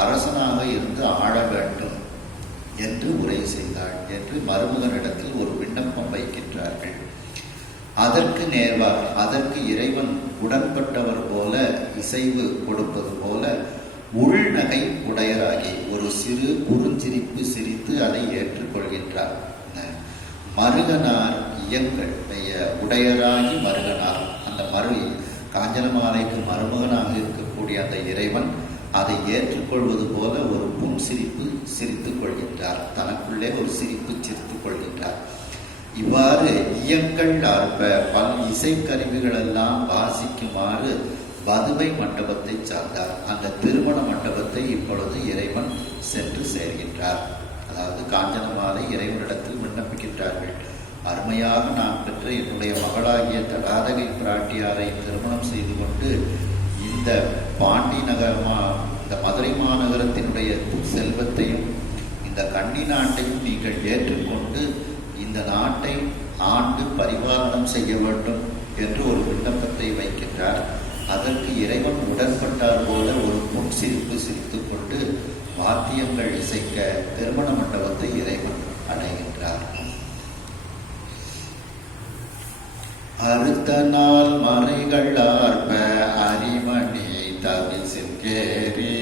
அரசனாக இருந்து ஆள வேண்டும் என்று உரை செய்தாள் என்று மருமகனிடத்தில் ஒரு விண்ணப்பம் வைக்கின்றார்கள். அதற்கு நேர்வார், அதற்கு இறைவன் உடன்பட்டவர் போல இசைவு கொடுப்பது போல உள்நகை உடையராகி ஒரு சிறு குறுஞ்சிரிப்பு சிரித்து அதை ஏற்றுக்கொள்கின்றார். மருகனார் இயங்கள் உடையராகி மருகனார், அந்த காஞ்சனமாலைக்கு மருமகனாக இருக்கக்கூடிய அந்த இறைவன் அதை ஏற்றுக்கொள்வது போல ஒரு புன்சிரிப்பு சிரித்துக் கொள்கின்றார். தனக்குள்ளே ஒரு சிரிப்பு சிரித்துக் கொள்கின்றார். இவ்வாறு இயங்கள் ஆர்ப்ப பல் இசைக்கருவிகள் எல்லாம் வாசிக்குமாறு வதுவை மண்டபத்தை சார்ந்தார். அந்த திருமண மண்டபத்தை இப்பொழுது இறைவன் சென்று சேர்கின்றார். அதாவது காஞ்சனமாலை இறைவனிடத்தில் விண்ணப்பிக்கின்றார்கள். அருமையாக நான் பெற்ற என்னுடைய மகளாகிய தடாதகை பிராட்டியாரை திருமணம் செய்து கொண்டு இந்த பாண்டி நகரமா, இந்த மதுரை மாநகரத்தினுடைய செல்வத்தையும் இந்த கன்னி நாட்டையும் நீங்கள் ஏற்றுக்கொண்டு இந்த நாட்டை ஆண்டு பரிபாலனம் செய்ய வேண்டும் என்று ஒரு விண்ணப்பத்தை வைக்கின்றார். அதற்கு இறைவன் உடன்பட்டார் போல ஒரு புன் சிரிப்பு சிரித்துக் கொண்டு வாத்தியங்கள் இசைக்க திருமண மண்டபத்தை இறைவன் அடைகின்றார். அடுத்த நாள் மறைகள் ஆர்ப்ப அரிமணி தவில் செங்கேரி,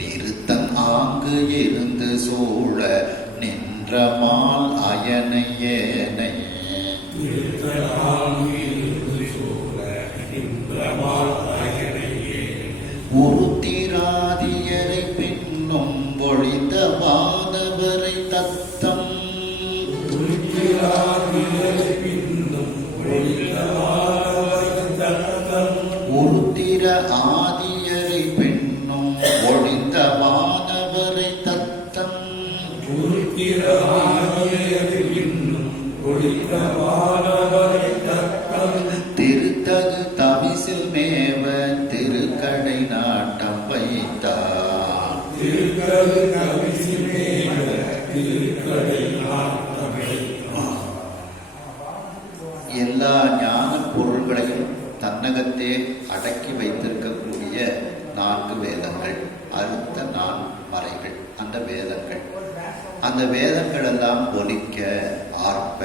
நிறுத்தம் ஆங்கு இருந்து சூழ நின்றமால் அயனை ஏனை, உருத்திராதியரை பின்னும் பொழிந்த வானவரை தத்தம், உருத்திர ஆதியரை பெண்ணும் ஒழிந்த வானவரை அமைத்தான். திருக்கரு கவிசிமேல திருக்கடை நாட்டமை. எல்லா ஞான பொருள்களையும் தன்னகத்தே அடக்கி வைத்திருக்கக்கூடிய 4 வேதங்கள், அறுத்த 4 மறைகள், அந்த வேதங்கள். அந்த வேதங்கள் எல்லாம் ஒலிக்க ஆர்ப்ப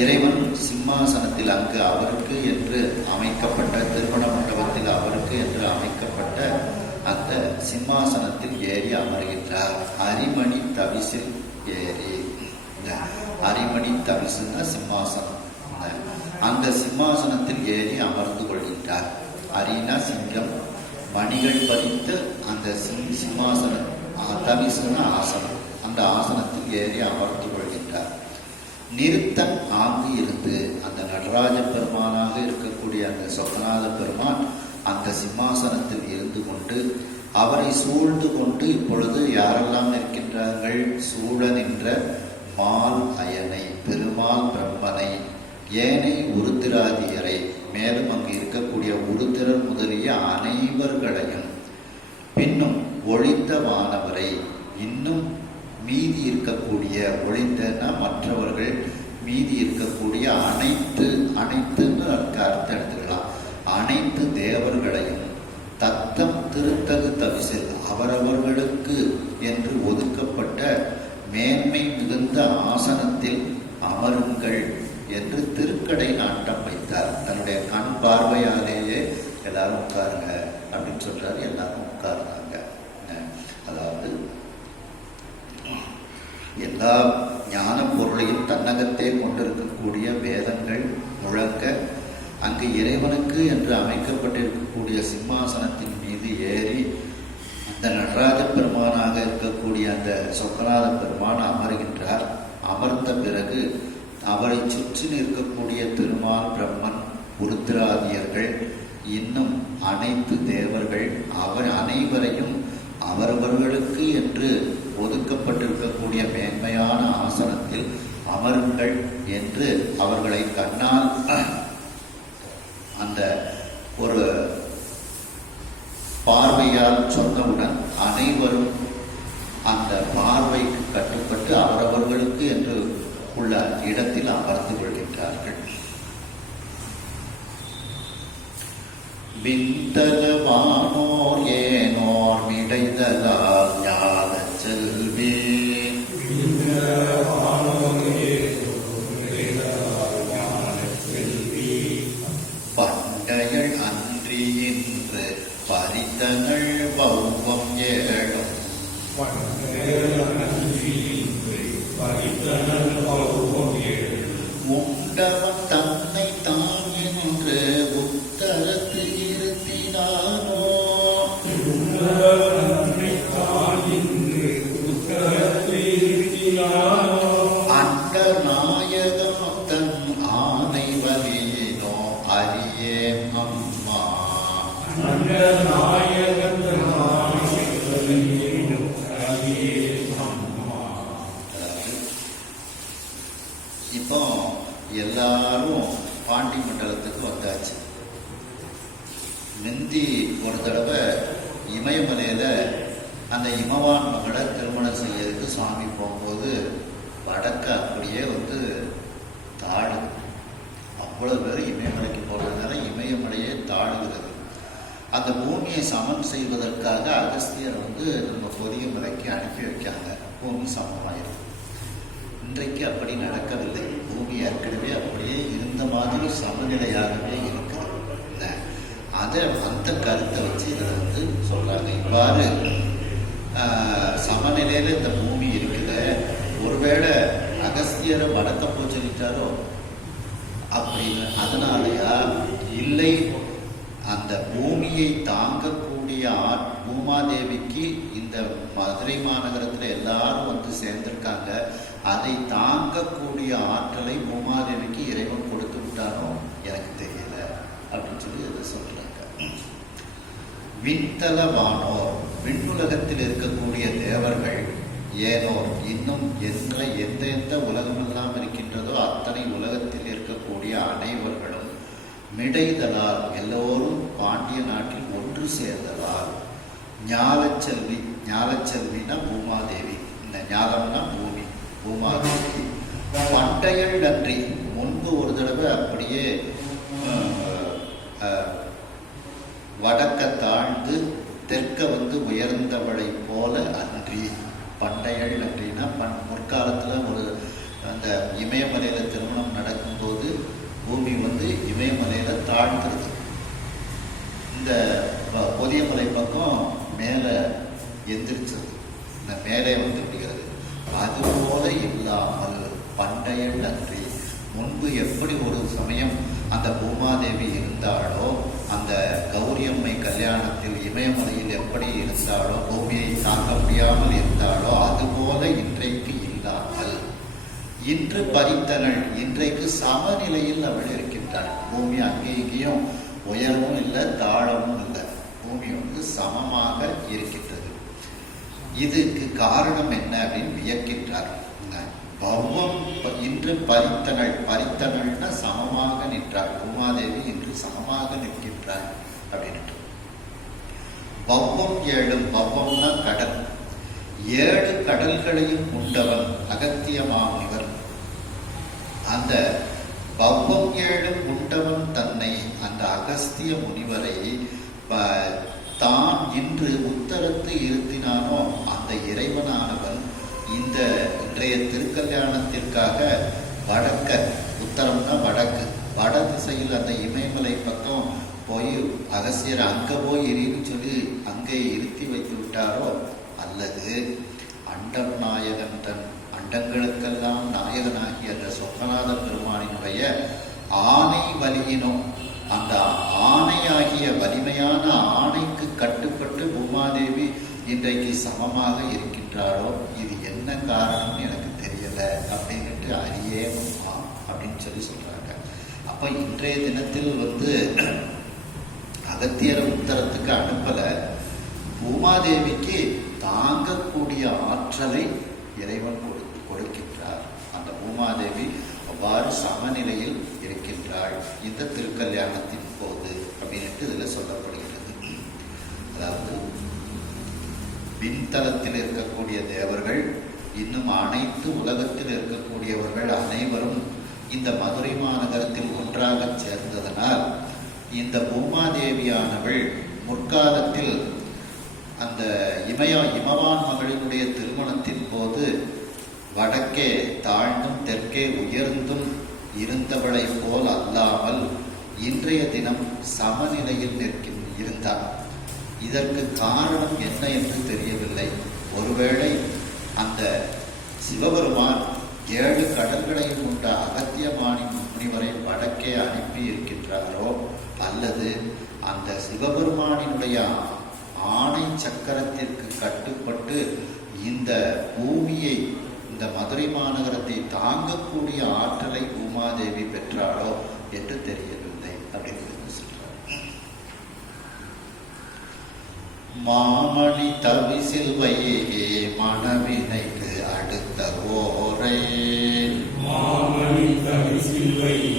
இறைவன் சிம்மாசனத்தில், அங்கு அவருக்கு என்று அமைக்கப்பட்ட, திருமண மண்டபத்தில் அவருக்கு என்று அமைக்கப்பட்ட அந்த சிம்மாசனத்தில் ஏறி அமர்கின்றார். அரிமணி தவிசில் ஏறி, அரிமணி தவிசுன்னா சிம்மாசனம், அந்த சிம்மாசனத்தில் ஏறி அமர்ந்து கொள்கின்றார். அரினா சிங்கம், மணிகள் பதித்து அந்த சிம்மாசனம், தவிசுன்னா ஆசனம், அந்த ஆசனத்தில் ஏறி அமர்ந்து கொள்கின்றார். நிறுத்தன் ஆங்கு இருந்து, அந்த நடராஜ பெருமானாக இருக்கக்கூடிய அந்த சொக்கநாத பெருமான் அந்த சிம்மாசனத்தில் இருந்து கொண்டு அவரை சூழ்ந்து கொண்டு, இப்பொழுது யாரெல்லாம் இருக்கின்றார்கள்? சூழ நின்ற மால் அயனை, பெருமாள் பிரம்மனை, ஏனை உருத்திராதியரை, மேலும் அங்கு இருக்கக்கூடிய உருத்திரர் முதலிய அனைவர்களையும், பின்னும் ஒழித்த வானவரை, இன்னும் மீதி இருக்கக்கூடிய, ஒழிந்தனா மற்றவர்கள், மீதி இருக்கக்கூடிய அனைத்துன்னு அர்த்தம் எடுத்துக்கலாம், அனைத்து தேவர்களையும் தத்தம் திருத்தகு தவிசில், அவரவர்களுக்கு என்று ஒதுக்கப்பட்ட மேன்மை மிகுந்த ஆசனத்தில் அமருங்கள் என்று திருக்கடை நாட்டம் வைத்தார். தன்னுடைய கண் பார்வையாலேயே எல்லாரும் உட்காருங்க அப்படின்னு சொல்றாரு. எல்லாரும் உட்கார்ந்தாங்க. அதாவது எல்லா ஞான பொருளையும் தன்னகத்தே கொண்டிருக்கக்கூடிய வேதங்கள் முழங்க, அங்கு இறைவனுக்கு என்று அமைக்கப்பட்டிருக்கக்கூடிய சிம்மாசனத்தின் மீது ஏறி அந்த நடராஜ பெருமானாக இருக்கக்கூடிய அந்த சொக்கநாத பெருமான் அமர்கின்றார். அமர்ந்த பிறகு அவரை சுற்றி நிற்கக்கூடிய திருமால் பிரம்மன், உருத்திராதியர்கள், இன்னும் அனைத்து தேவர்கள், அவர் அனைவரையும் அவரவர்களுக்கு என்று ஒதுக்கப்பட்டிருக்கக்கூடிய மேன்மையான ஆசனத்தில் அமருங்கள் என்று அவர்களை கண்ணால் அந்த ஒரு பார்வையால் சொன்னவுடன் அனைவரும் அந்த பார்வைக்கு கட்டுப்பட்டு அவரவர்களுக்கு என்று உள்ள இடத்தில் அமர்ந்து கொள்கின்றார்கள். விந்தலவானோர் ஏனோர் மிடைதலால் ஞான செல்வே, பண்டைகள் அன்றி இன்று பரித்தங்கள் பௌவம் ஏழும், உண்டவன் தன்னை தான் என்று உத்தரத்து இருத்தினானோ, அண்ட நாயகம் தன் ஆனை வலியினோ அரியே அம்மா. இப்போ எல்லாரும் பாண்டி மண்டலத்துக்கு வந்தாச்சு. முந்தி ஒரு தடவை இமயமலையில அந்த இமவான் மகளை திருமணம் செய்யறதுக்கு சுவாமி போகும்போது வடக்க அப்படியே தாழ், அவ்வளவு பேர் இமயமலைக்கு போறதுனால இமயமலையே தாழுகிறது. அந்த பூமியை சமன் செய்வதற்காக அகஸ்தியர் நம்ம பொதிய மலைக்கு அனுப்பி வைக்காங்க, பூமி சமமாயிருக்கு. இன்றைக்கு அப்படி நடக்கவில்லை. பூமி ஏற்கனவே அப்படியே இருந்த மாதிரி சமநிலையாகவே இருக்கிறது. அதை அந்த கருத்தை வச்சு இதில் சொல்றாங்க. இவ்வாறு சமநிலையில இந்த பூமி இருக்குது. ஒருவேளை அகஸ்தியரை வடக்க போய் சொல்லிட்டாரோ அப்படின்னு, அதனாலயா இல்லை, அந்த பூமியை தாங்கக்கூடிய பூமாதேவிக்கு இந்த மதுரை மாநகரத்தில் எல்லாரும் சேர்ந்திருக்காங்க, அதை தாங்கக்கூடிய ஆற்றலை பூமாதேவிக்கு இறைவன் கொடுத்து விட்டாரோ எனக்கு தெரியல அப்படின்னு சொல்லி அதை சொல்றாங்க. விண்தலவானோர், விண்ணுலகத்தில் இருக்கக்கூடிய தேவர்கள், ஏனோர், இன்னும் எந்த உலகமெல்லாம் இருக்கின்றதோ அத்தனை உலகத்தில் இருக்கக்கூடிய அனைவர்களும் மிடைதலால், எல்லோரும் பாண்டிய நாட்டில் ஒன்று சேர்ந்ததால், ஞாலச்செல்வி, ஞாலச்செல்வினா பூமாதேவி, இந்த ஞாலம்னா பூமி, பூமாதேவி. பண்டையள் நன்றி, முன்பு ஒரு தடவை அப்படியே வடக்க தாழ்ந்து தெற்க உயர்ந்தவளை போல அன்றி. பண்டையள் நன்றினா முற்காலத்தில் ஒரு அந்த இமயமலையில் திருமணம் நடக்கும்போது பூமி இமயமலையில் தாழ்ந்துருது, இந்த பொதியமலை பக்கம் மேலே எந்திரிச்சது, இந்த மேலே விடுகிறது. அதுபோல இல்லாமல் பண்டையள் நன்றி, முன்பு எப்படி ஒரு சமயம் அந்த பூமாதேவி இருந்தாளோ, அந்த கௌரியம்மை கல்யாணத்தில் இமயமலையில் எப்படி இருந்தாளோ, பூமியை தாங்க முடியாமல் இருந்தாளோ, அதுபோல இன்றைக்கு இல்லாமல் இன்று பறித்தனள், இன்றைக்கு சமநிலையில் அவள் இருக்கின்றாள். பூமி அங்கே இங்கேயும் உயரமும் இல்லை தாழமும் இல்லை, பூமி சமமாக இருக்கின்றது. இதுக்கு காரணம் என்ன அப்படின்னு வியக்கின்றார். பௌவம் இன்று பறித்தனள், பறித்தனள்னா சமமாக நின்றாள், பூமாதேவி இன்று சமமாக நிற்கின்றாள் அப்படின்ட்டு. பௌவம் 7, பௌவம்னா கடல், 7 கடல்களையும் உண்டவன் அகத்திய மாமுனிவர். அந்த பௌவம் 7 உண்டவன் தன்னை, அந்த அகஸ்திய முனிவரை தான் இன்று உத்தரத்து இருத்தினானோ அந்த இறைவனானவன் இந்த இன்றைய திருக்கல்யாணத்திற்காக வடக்க, உத்தரம்னா வடக்கு, வட திசையில் அந்த இமயமலை பக்கம் போய் அகஸ்தியர் அங்கே போய் இருன்னு சொல்லி அங்கே இருத்தி வைத்து விட்டாரோ, அல்லது அண்டம் நாயகன் தன் அண்டங்களுக்கெல்லாம் நாயகனாகிய அந்த சொப்பநாத பெருமானினுடைய ஆணை வலியினோ, அந்த ஆணையாகிய வலிமையான ஆணைக்கு கட்டுப்பட்டு பூமாதேவி இன்றைக்கு சமமாக இருக்கின்றாளோ, இது என்ன காரணம் எனக்கு தெரியல அப்படின்ட்டு அறியே அப்படின்னு சொல்லி சொல்றாங்க. அப்ப இன்றைய தினத்தில் அகத்தியர உத்தரத்துக்கு அனுப்பல, பூமாதேவிக்கு தாங்கக்கூடிய ஆற்றலை இறைவன் கொடுக்கின்றார். அந்த பூமாதேவி அவ்வாறு சமநிலையில் இருக்கின்றாள் இந்த திருக்கல்யாணத்தின் போது அப்படின்ட்டு இதுல சொல்லப்படுகிறது. அதாவது விண்தலத்தில் இருக்கக்கூடிய தேவர்கள், இன்னும் அனைத்து உலகத்தில் இருக்கக்கூடியவர்கள் அனைவரும் இந்த மதுரை மாநகரத்தில் ஒன்றாக சேர்ந்ததனால் இந்த பூமாதேவியானவள் முற்காலத்தில் அந்த இமவான் மகளினுடைய திருமணத்தின் போது வடக்கே தாழ்ந்தும் தெற்கே உயர்ந்தும் இருந்தவளை போல் அல்லாமல் இன்றைய தினம் சமநிலையில் இருந்தார். இதற்கு காரணம் என்ன என்று தெரியவில்லை. ஒருவேளை அந்த சிவபெருமான் 7 கடல்களையும் உண்ட அகத்தியமானி முனிவரை வடக்கே அனுப்பி இருக்கின்றாரோ, அல்லது அந்த சிவபெருமானினுடைய ஆணை சக்கரத்திற்கு கட்டுப்பட்டு இந்த பூமியை, இந்த மதுரை மாநகரத்தை தாங்கக்கூடிய ஆற்றலை பூமாதேவி பெற்றாளோ என்று தெரியவில்லை அப்படின்னு சொல்றார். மாமணி தவிசில் வையே மணவினைக்கு அடுத்த ஓரை, மாமணி தவிசில் வையே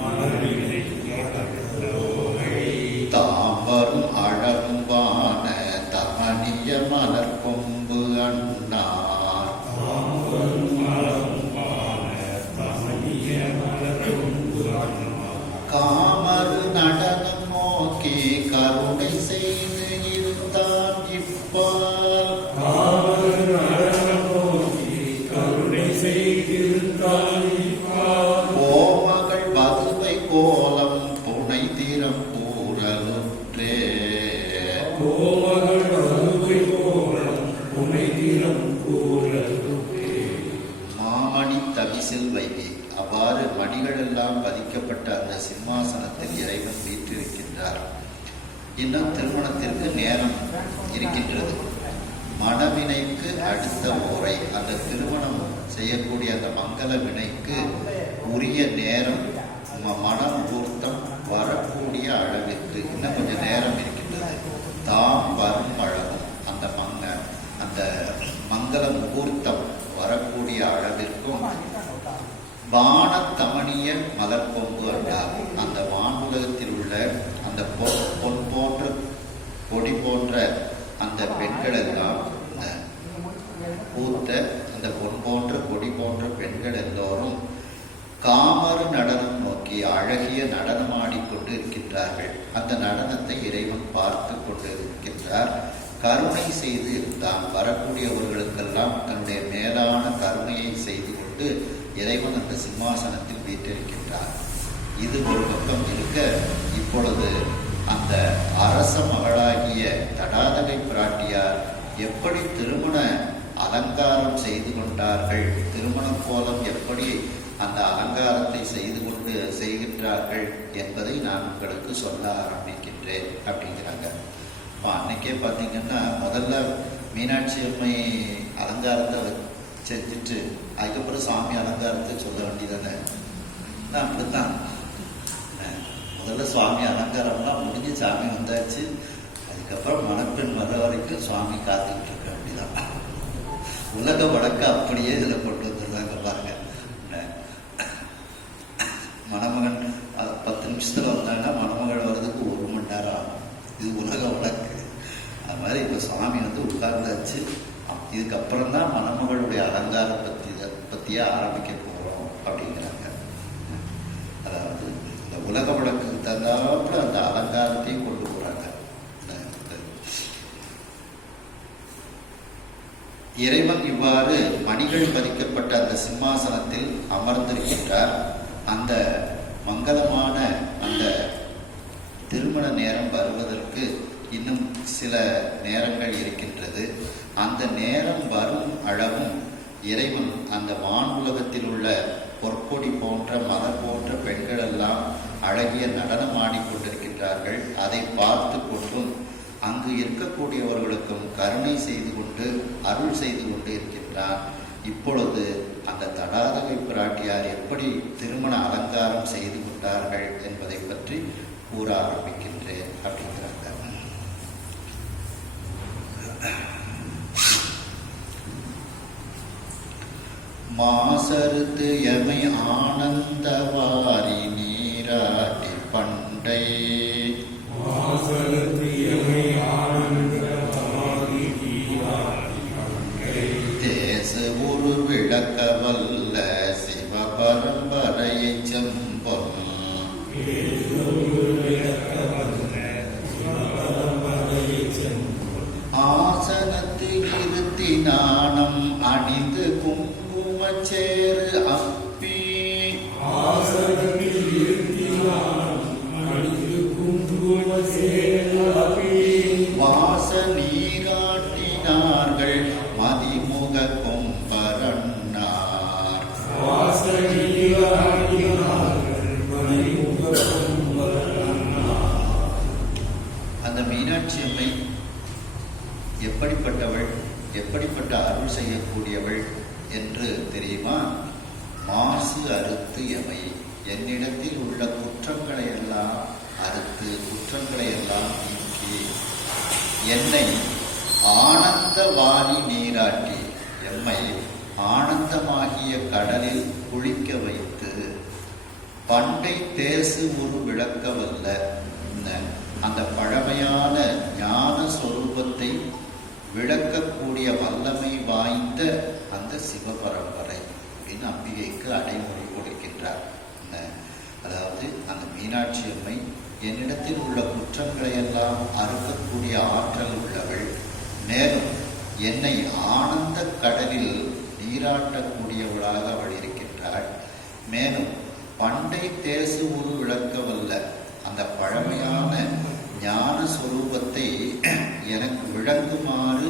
மணவினைக்கு அடுத்த ஓரை, தாம்பரும் அழகும்பான தமணிய மலர் கொம்பு அண்ணார், தாம்பரும் அழகும்பான தமணிய மலர் கொம்பு அண்ணார், காமரு நடனம் நோக்கி கருணை செய்து இருந்தான் இப்பால், காமரு நடனம் நோக்கி கருணை செய்திருந்தான் இப்பால், கோமகள் பதுவை கோலம் புனை தீரம் கூறலுற்றே, கோமகள் பதுவை கோலம் புனை தீரம் கூறலுற்றே. மாமணி தவிசில் வைகி, அவ்வாறு மணிகள் எல்லாம் பதிக்கப்பட்ட அந்த சிம்மாசனத்தில் இறைவன் வீற்றிருக்கின்றார். இன்னும் திருமணத்திற்கு நேரம் இருக்கின்றது. மணவினைக்கு அடுத்த ஓரை, அந்த திருமணம் செய்யக்கூடிய அந்த மங்கள வினைக்கு உரிய நேரம், மன முகூர்த்தம் வரக்கூடிய அளவிற்கு இன்னும் கொஞ்சம் நேரம் இருக்கின்றது. தாம் வரும் அழகும், அந்த மங்கள முகூர்த்தம் வரக்கூடிய அளவிற்கும் வானத்தமணிய மலர் கொம்பு அண்டார், அந்த வானுலகத்தில் உள்ள அந்த பொன் போன்ற கொடி போன்ற அந்த அந்த பெண்கள் எல்லாம் பூத்த அந்த பொன் போன்ற கொடி போன்ற பெண்கள் எல்லோரும் காமரு நடனம் நோக்கி அழகிய நடனம் ஆடிக்கொண்டு இருக்கின்றார்கள். அந்த நடனத்தை இறைவன் பார்த்து கொண்டு இருக்கின்றார். கருணை செய்து இருந்தான். வரக்கூடியவர்களுக்கெல்லாம் தன்னுடைய மேலான கருணையை செய்து கொண்டு இறைவன் அந்த சிம்மாசனத்தில் வீற்றிருக்கின்றார். இது ஒரு பக்கம் இருக்க, இப்பொழுது அந்த அரச மகளாகிய தடாதகை பிராட்டியார் எப்படி திருமண அலங்காரம் செய்து கொண்டார்கள், திருமண கோலம் எப்படி அந்த அலங்காரத்தை செய்து கொண்டு செய்கின்றார்கள் என்பதை நான் உங்களுக்கு சொல்ல ஆரம்பிக்கின்றேன் அப்படிங்கிறாங்க. இப்போ அன்னைக்கே பார்த்தீங்கன்னா முதல்ல மீனாட்சி அம்மை அலங்காரத்தை செஞ்சுட்டு அதுக்கப்புறம் சாமி அலங்காரத்தை சொல்ல வேண்டியதானே. அப்படித்தான் முதல்ல சுவாமி அலங்காரம்லாம் முடிஞ்சு சாமி வந்தாச்சு. அதுக்கப்புறம் மணப்பெண் வர வரைக்கும் சுவாமி காத்துக்கிட்டு இருக்க வேண்டியதான். உலக வழக்க அப்படியே இதில் கொண்டு வந்துருந்தாங்க பாருங்க. மணமகன் 10 நிமிஷத்தில் வந்தாங்கன்னா மணமகள் வர்றதுக்கு 1 மணி நேரம் ஆகும். இது உலக வழக்கு. அது மாதிரி இப்போ சுவாமி உட்கார்ந்தாச்சு. இதுக்கப்புறம் தான் மணமகளுடைய அலங்காரம் பற்றியே ஆரம்பிக்க போகிறோம் அப்படிங்கிறாங்க. அதாவது இந்த உலக வழக்குக்கு தந்தாப்புல அந்த அலங்காரத்தையும் கொண்டு போகிறாங்க. இறைவன் இவ்வாறு மணிகள் பதிக்கப்பட்ட அந்த சிம்மாசனத்தில் அமர்ந்திருக்கின்றார். அந்த மங்களமான அந்த திருமண நேரம் வருவதற்கு இன்னும் சில நேரங்கள் இருக்கின்றது. அந்த நேரம் வரும் அளவும் இறைவன் அந்த வானுலகத்தில் உள்ள பொற்கொடி போன்ற மலர் போன்ற பெண்கள் எல்லாம் அழகிய நடனம் ஆடிக்கொண்டிருக்கின்றார்கள். அதை பார்த்து கொண்டும் அங்கு இருக்கக்கூடியவர்களுக்கும் கருணை செய்து கொண்டு அருள் செய்து கொண்டு இருக்கின்றார். இப்பொழுது அந்த தடாதகை பிராட்டியார் எப்படி திருமண அலங்காரம் செய்து கொண்டார்கள் என்பதை பற்றி கூற ஆரம்பிக்கின்றேன் அப்படிங்கிறாங்க. மாசறுத்து எமை ஆனந்தவாரி நீராட்டி பண்டை தேசு ஒரு விளக்க வல்ல சிவ பரம்பரையை செம்பொன் ஆசனத்து இருத்தி நாணம் அணிந்து குங்குமச்சேரு அப்பி வாச நீராட்டினார்கள் மதிமுக கொம்பரன்னார். அந்த மீனாட்சி அம்மை எப்படிப்பட்டவள், எப்படிப்பட்ட அருள் செய்யக்கூடியவள் என்று தெரியுமா? மாசு அறுத்து எமை, என்னிடத்தில் உள்ள குற்றங்களை எல்லாம் அறுத்து குற்றங்களை எல்லாம் நீக்கி என்னை ஆனந்த வாரி நீராட்டி எம்மை ஆனந்தமாகிய கடலில் குளிக்க வைத்து பண்டை தேசு ஒரு விளக்கவல்ல அந்த பழமையான ஞான சொரூபத்தை விளக்கக்கூடிய வல்லமை வாய்ந்த அந்த சிவபரம்பரை அப்படின்னு அம்பிகைக்கு அடைமொழி கொடுக்கின்றார். அதாவது அந்த மீனாட்சி அம்மை என்னிடத்தில் உள்ள குற்றங்களை எல்லாம் அறுக்கக்கூடிய ஆற்றல் உள்ளவள். மேலும் என்னை ஆனந்த கடலில் நீராட்டக்கூடியவளாக அவள் இருக்கின்றாள். மேலும் பண்டை தேசு ஒரு விளக்கவல்ல அந்த பழமையான ஞான சொரூபத்தை எனக்கு விளங்குமாறு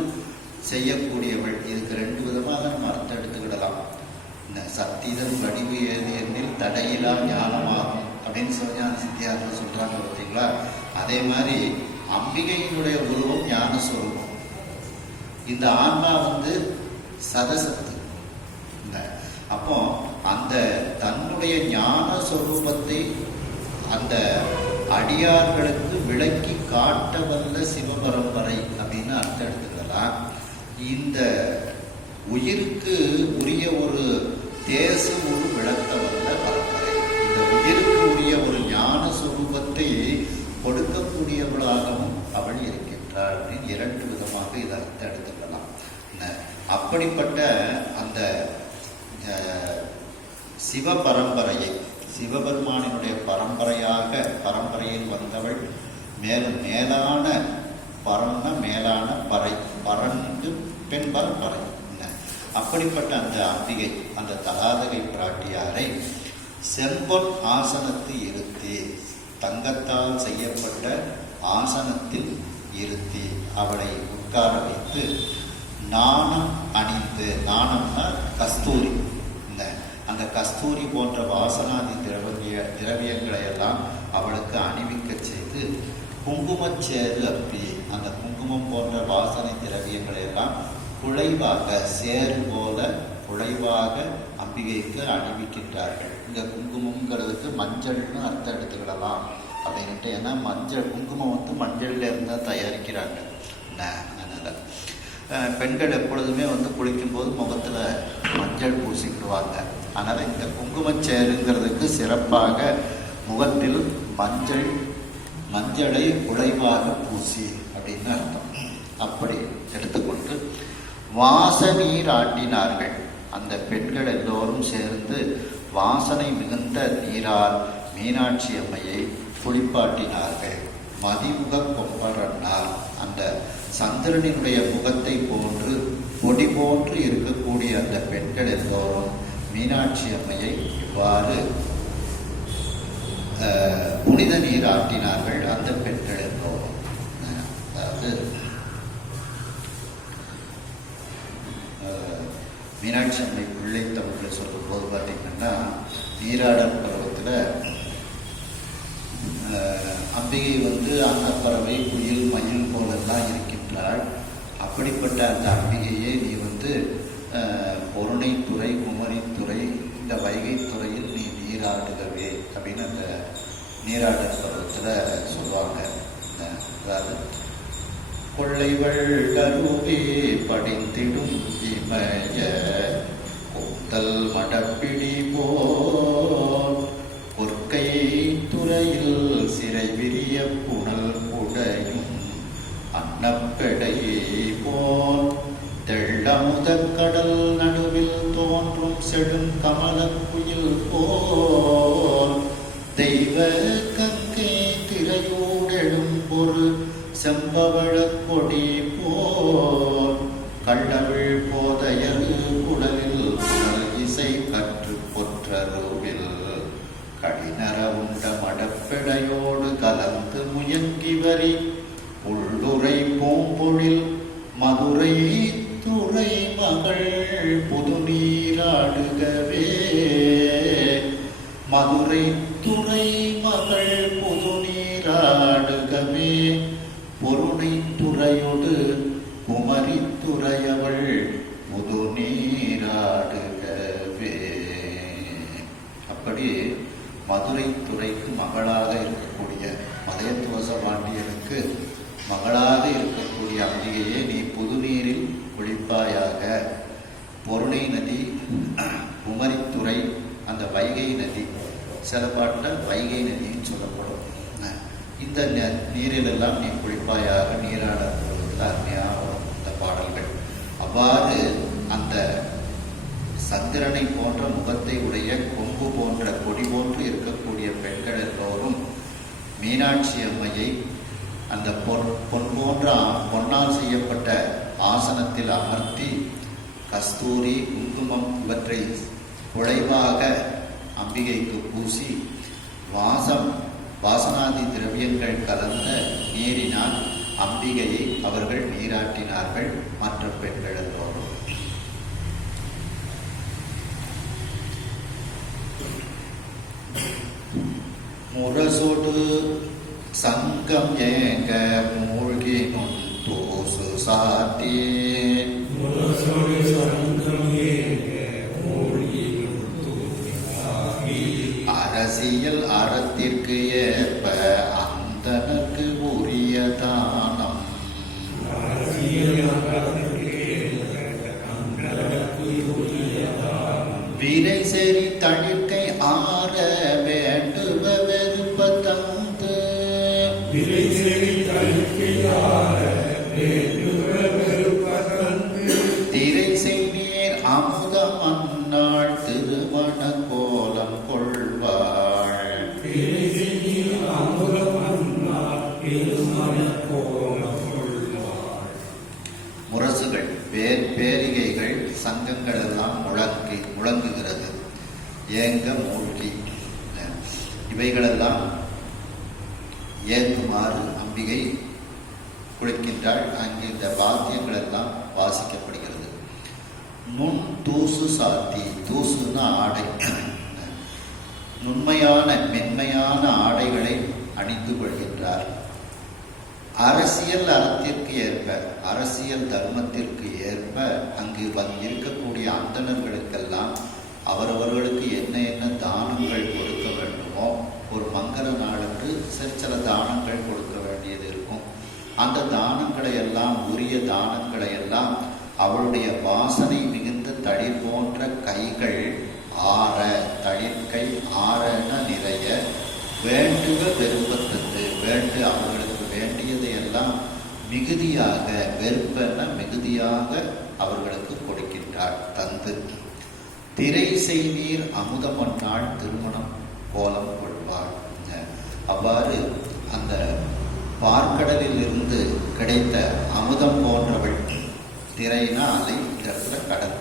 செய்யக்கூடியவள். இதுக்கு 2 விதமாக நம்ம அர்த்தம் எடுத்துக்கிடலாம். சத்திதன் வடிவு ஏது எண்ணில் தடையிலா ஞானமாகும் அப்படின்னு சிவஞான சித்தியார்கள் சொல்றாங்க பார்த்தீங்களா. அதே மாதிரி அம்பிகையினுடைய உருவம் ஞான சொரூபம். இந்த ஆன்மா சதசத்து. அப்போ அந்த தன்னுடைய ஞான சொரூபத்தை அந்த அடியார்களுக்கு விளக்கி காட்ட வல்ல சிவபரம்பரை அப்படின்னு அர்த்தம் எடுத்துக்கலாம். இந்த உயிருக்கு உரிய ஒரு தேசு ஒரு விளக்க வல்ல பரம்பரை. இந்த உயிருக்கு உரிய ஒரு ஞான சுரூபத்தை கொடுக்கக்கூடியவளாகவும் அவள் இருக்கின்றாள் அப்படின்னு 2 விதமாக இதை அர்த்தம் எடுத்துக்கலாம். அப்படிப்பட்ட அந்த சிவ பரம்பரையை, சிவபெருமானினுடைய பரம்பரையில் வந்தவள், மேலும் மேலான பரம்னா மேலான பறை, பரந்து பெண்பால் பறை. அப்படிப்பட்ட அந்த அம்பிகை, அந்த தலாதகை பிராட்டியாரை செம்பொன் ஆசனத்து இருத்தி, தங்கத்தால் செய்யப்பட்ட ஆசனத்தில் இருத்தி அவளை உட்கார வைத்து நாணம் அணிந்து, நாணம்னா கஸ்தூரி, அந்த கஸ்தூரி போன்ற வாசனாதி திரவியங்களை எல்லாம் அவளுக்கு அணிவிக்க செய்து குங்குமச்சேறு அப்பி, அந்த குங்குமம் போன்ற வாசனை திரவியங்களை எல்லாம் குழைவாக, சேறு போல குழைவாக அம்பிகைக்கு அணிவிக்கின்றார்கள். இந்த குங்குமங்கிறதுக்கு மஞ்சள்னு அர்த்தம் எடுத்துக்கிடலாம் அப்படின்ட்டு. ஏன்னா மஞ்சள், குங்குமம் வந்து மஞ்சள்ல இருந்தால் தயாரிக்கிறாங்க. அதனால் பெண்கள் எப்பொழுதுமே வந்து குளிக்கும்போது முகத்தில் மஞ்சள் பூசிக்கிடுவாங்க. அதனால் இந்த குங்குமச்சேருங்கிறதுக்கு சிறப்பாக முகத்தில் மஞ்சளை குழைவாக பூசி அப்படின்னு அர்த்தம். அப்படி எடுத்துக்கொண்டு வாசநீர் ஆட்டினார்கள். அந்த பெண்கள் எல்லோரும் சேர்ந்து வாசனை மிகுந்த நீரால் மீனாட்சி அம்மையை குளிப்பாட்டினார்கள். மதிமுக கொம்பரன்னார், அந்த சந்திரனினுடைய முகத்தை போன்று பொடி போன்று இருக்கக்கூடிய அந்த பெண்கள் எல்லோரும் மீனாட்சி அம்மையை இவ்வாறு புனித நீர் ஆட்டினார்கள். அந்த பெண்கள் எல்லோரும், அதாவது மீனாட்சி அம்மை பிள்ளை தமிழில் சொல்லும் போது பார்த்தீங்கன்னா, நீராடல் பருவத்தில் அம்பிகை வந்து அன்னப்பறவை, குயில், மயில் போலெல்லாம் இருக்கின்றாள். அப்படிப்பட்ட அந்த அம்பிகையே நீ வந்து பொருணைத்துறை, குமரித்துறை, இந்த வைகைத்துறையில் நீ நீராடுகவே அப்படின்னு அந்த நீராடல் பருவத்தில் சொல்லுவாங்க. அதாவது கொள்ளைவள் கருவே படித்திடும் இமய கொத்தல் மடப்பிடி போல் கொற்கை துறையில் சிறை விரிய புனல் குடையும் அன்னப்பெடை போல் தெள்ளமுத கடல் நடுவில் தோன்றும் செடும் கமலக்குயில் போல் தெய்வ கங்கை திரையூடெடும் ஒரு செம்பவழக் கொடி போல் கள்ளவிழ் போதையல் குடலில் புனல் இசை கற்று பொற்றருவில் கடினர உண்ட மடப்பெடையோடு கலந்து முயங்கி வரி உள்ளுரை பூம்பொழில் மதுரை துறை மகள் புது நீராடுகவே. மதுரை துறை மகள் புது நீராடுகவே. பொருணை துறையோடு குமரி துறையவள் புது நீராடுகவே. அப்படி மதுரை துறைக்கு மகளாக இருக்கக்கூடிய, மலையத்துவச பாண்டியனுக்கு மகளாக இருக்கக்கூடிய அம்பிகையே நீ புதுநீரில் குளிப்பாயாக. பொருணை நதி, குமரித்துறை, அந்த வைகை நதி, சில பாட்டில் வைகை நதின்னு சொல்லப்படும். இந்த நீரிலெல்லாம் நீ குளிப்பாயாக. நீராட அருமையாக வரும் இந்த பாடல்கள். அவ்வாறு அந்த சந்திரனை போன்ற முகத்தை உடைய, கொம்பு போன்ற கொடி போன்று இருக்கக்கூடிய பெண்கள் எல்லோரும் மீனாட்சி அம்மையை அந்த பொன் போன்ற பொன்னால் செய்யப்பட்ட ஆசனத்தில் அமர்த்தி கஸ்தூரி, குங்குமம் இவற்றை குழைவாக அம்பிகைக்கு பூசி வாசனாதி திரவியங்கள் கலந்த நீரினால் அம்பிகையை அவர்கள் நீராட்டினார்கள். மற்ற பெண்கள் எல்லோரும் முரசொடு சங்கம் ஏங்க மூழ்கினும் தோசு சாத்தி அரசியல் அறத்திற்கு ஏற்ப அந்தனக்கு உரிய தானம் விரை செறி தணிக்கை ஆற வேண்டுவ வெறுப்ப தந்து பேரிகைகள் சங்கங்கள் எல்லாம் முழங்குகிறது, ஏங்க மூழ்கி. இவைகளெல்லாம் ஏற்றுமாறு அம்பிகை குளிக்கின்றாள். அங்கு இந்த வாத்தியங்கள் எல்லாம் வாசிக்கப்படுகிறது. நுண் தூசு சாத்தி, தூசுன்னா ஆடை, நுண்மையான மென்மையான ஆடைகளை அணிந்து கொள்கின்றார். அரசியல் அறத்திற்கு ஏற்ப, அரசியல் தர்மத்திற்கு ஏற்ப அங்கு இருக்கக்கூடிய அந்தணர்களுக்கெல்லாம் அவரவர்களுக்கு என்ன என்ன தானங்கள் கொடுக்க வேண்டுமோ, ஒரு மங்கள நாளுக்கு சில தானங்கள் கொடுக்க வேண்டியது இருக்கும். அந்த தானங்களை எல்லாம், உரிய தானங்களை எல்லாம் அவளுடைய வாசனை மிகுந்த தளிர் போன்ற கைகள் ஆற, தளிர்கை ஆறன நிறைய வேண்டுக விருப்பத்தது, வேண்டு அவர்களுக்கு வேண்டியதை எல்லாம் மிகுதியாக, வெறுப்பென மிகுதியாக அவர்களுக்கு கொடுக்கின்றாள் தந்து. திரை செய்நீர் அமுதமன்னாள் திருமணம் கோலம் கொள்வாள். அவ்வாறு அந்த பார்க்கடலில் இருந்து கிடைத்த அமுதம் போன்றவள், திரைனா அலை, இடத்துல கடல்,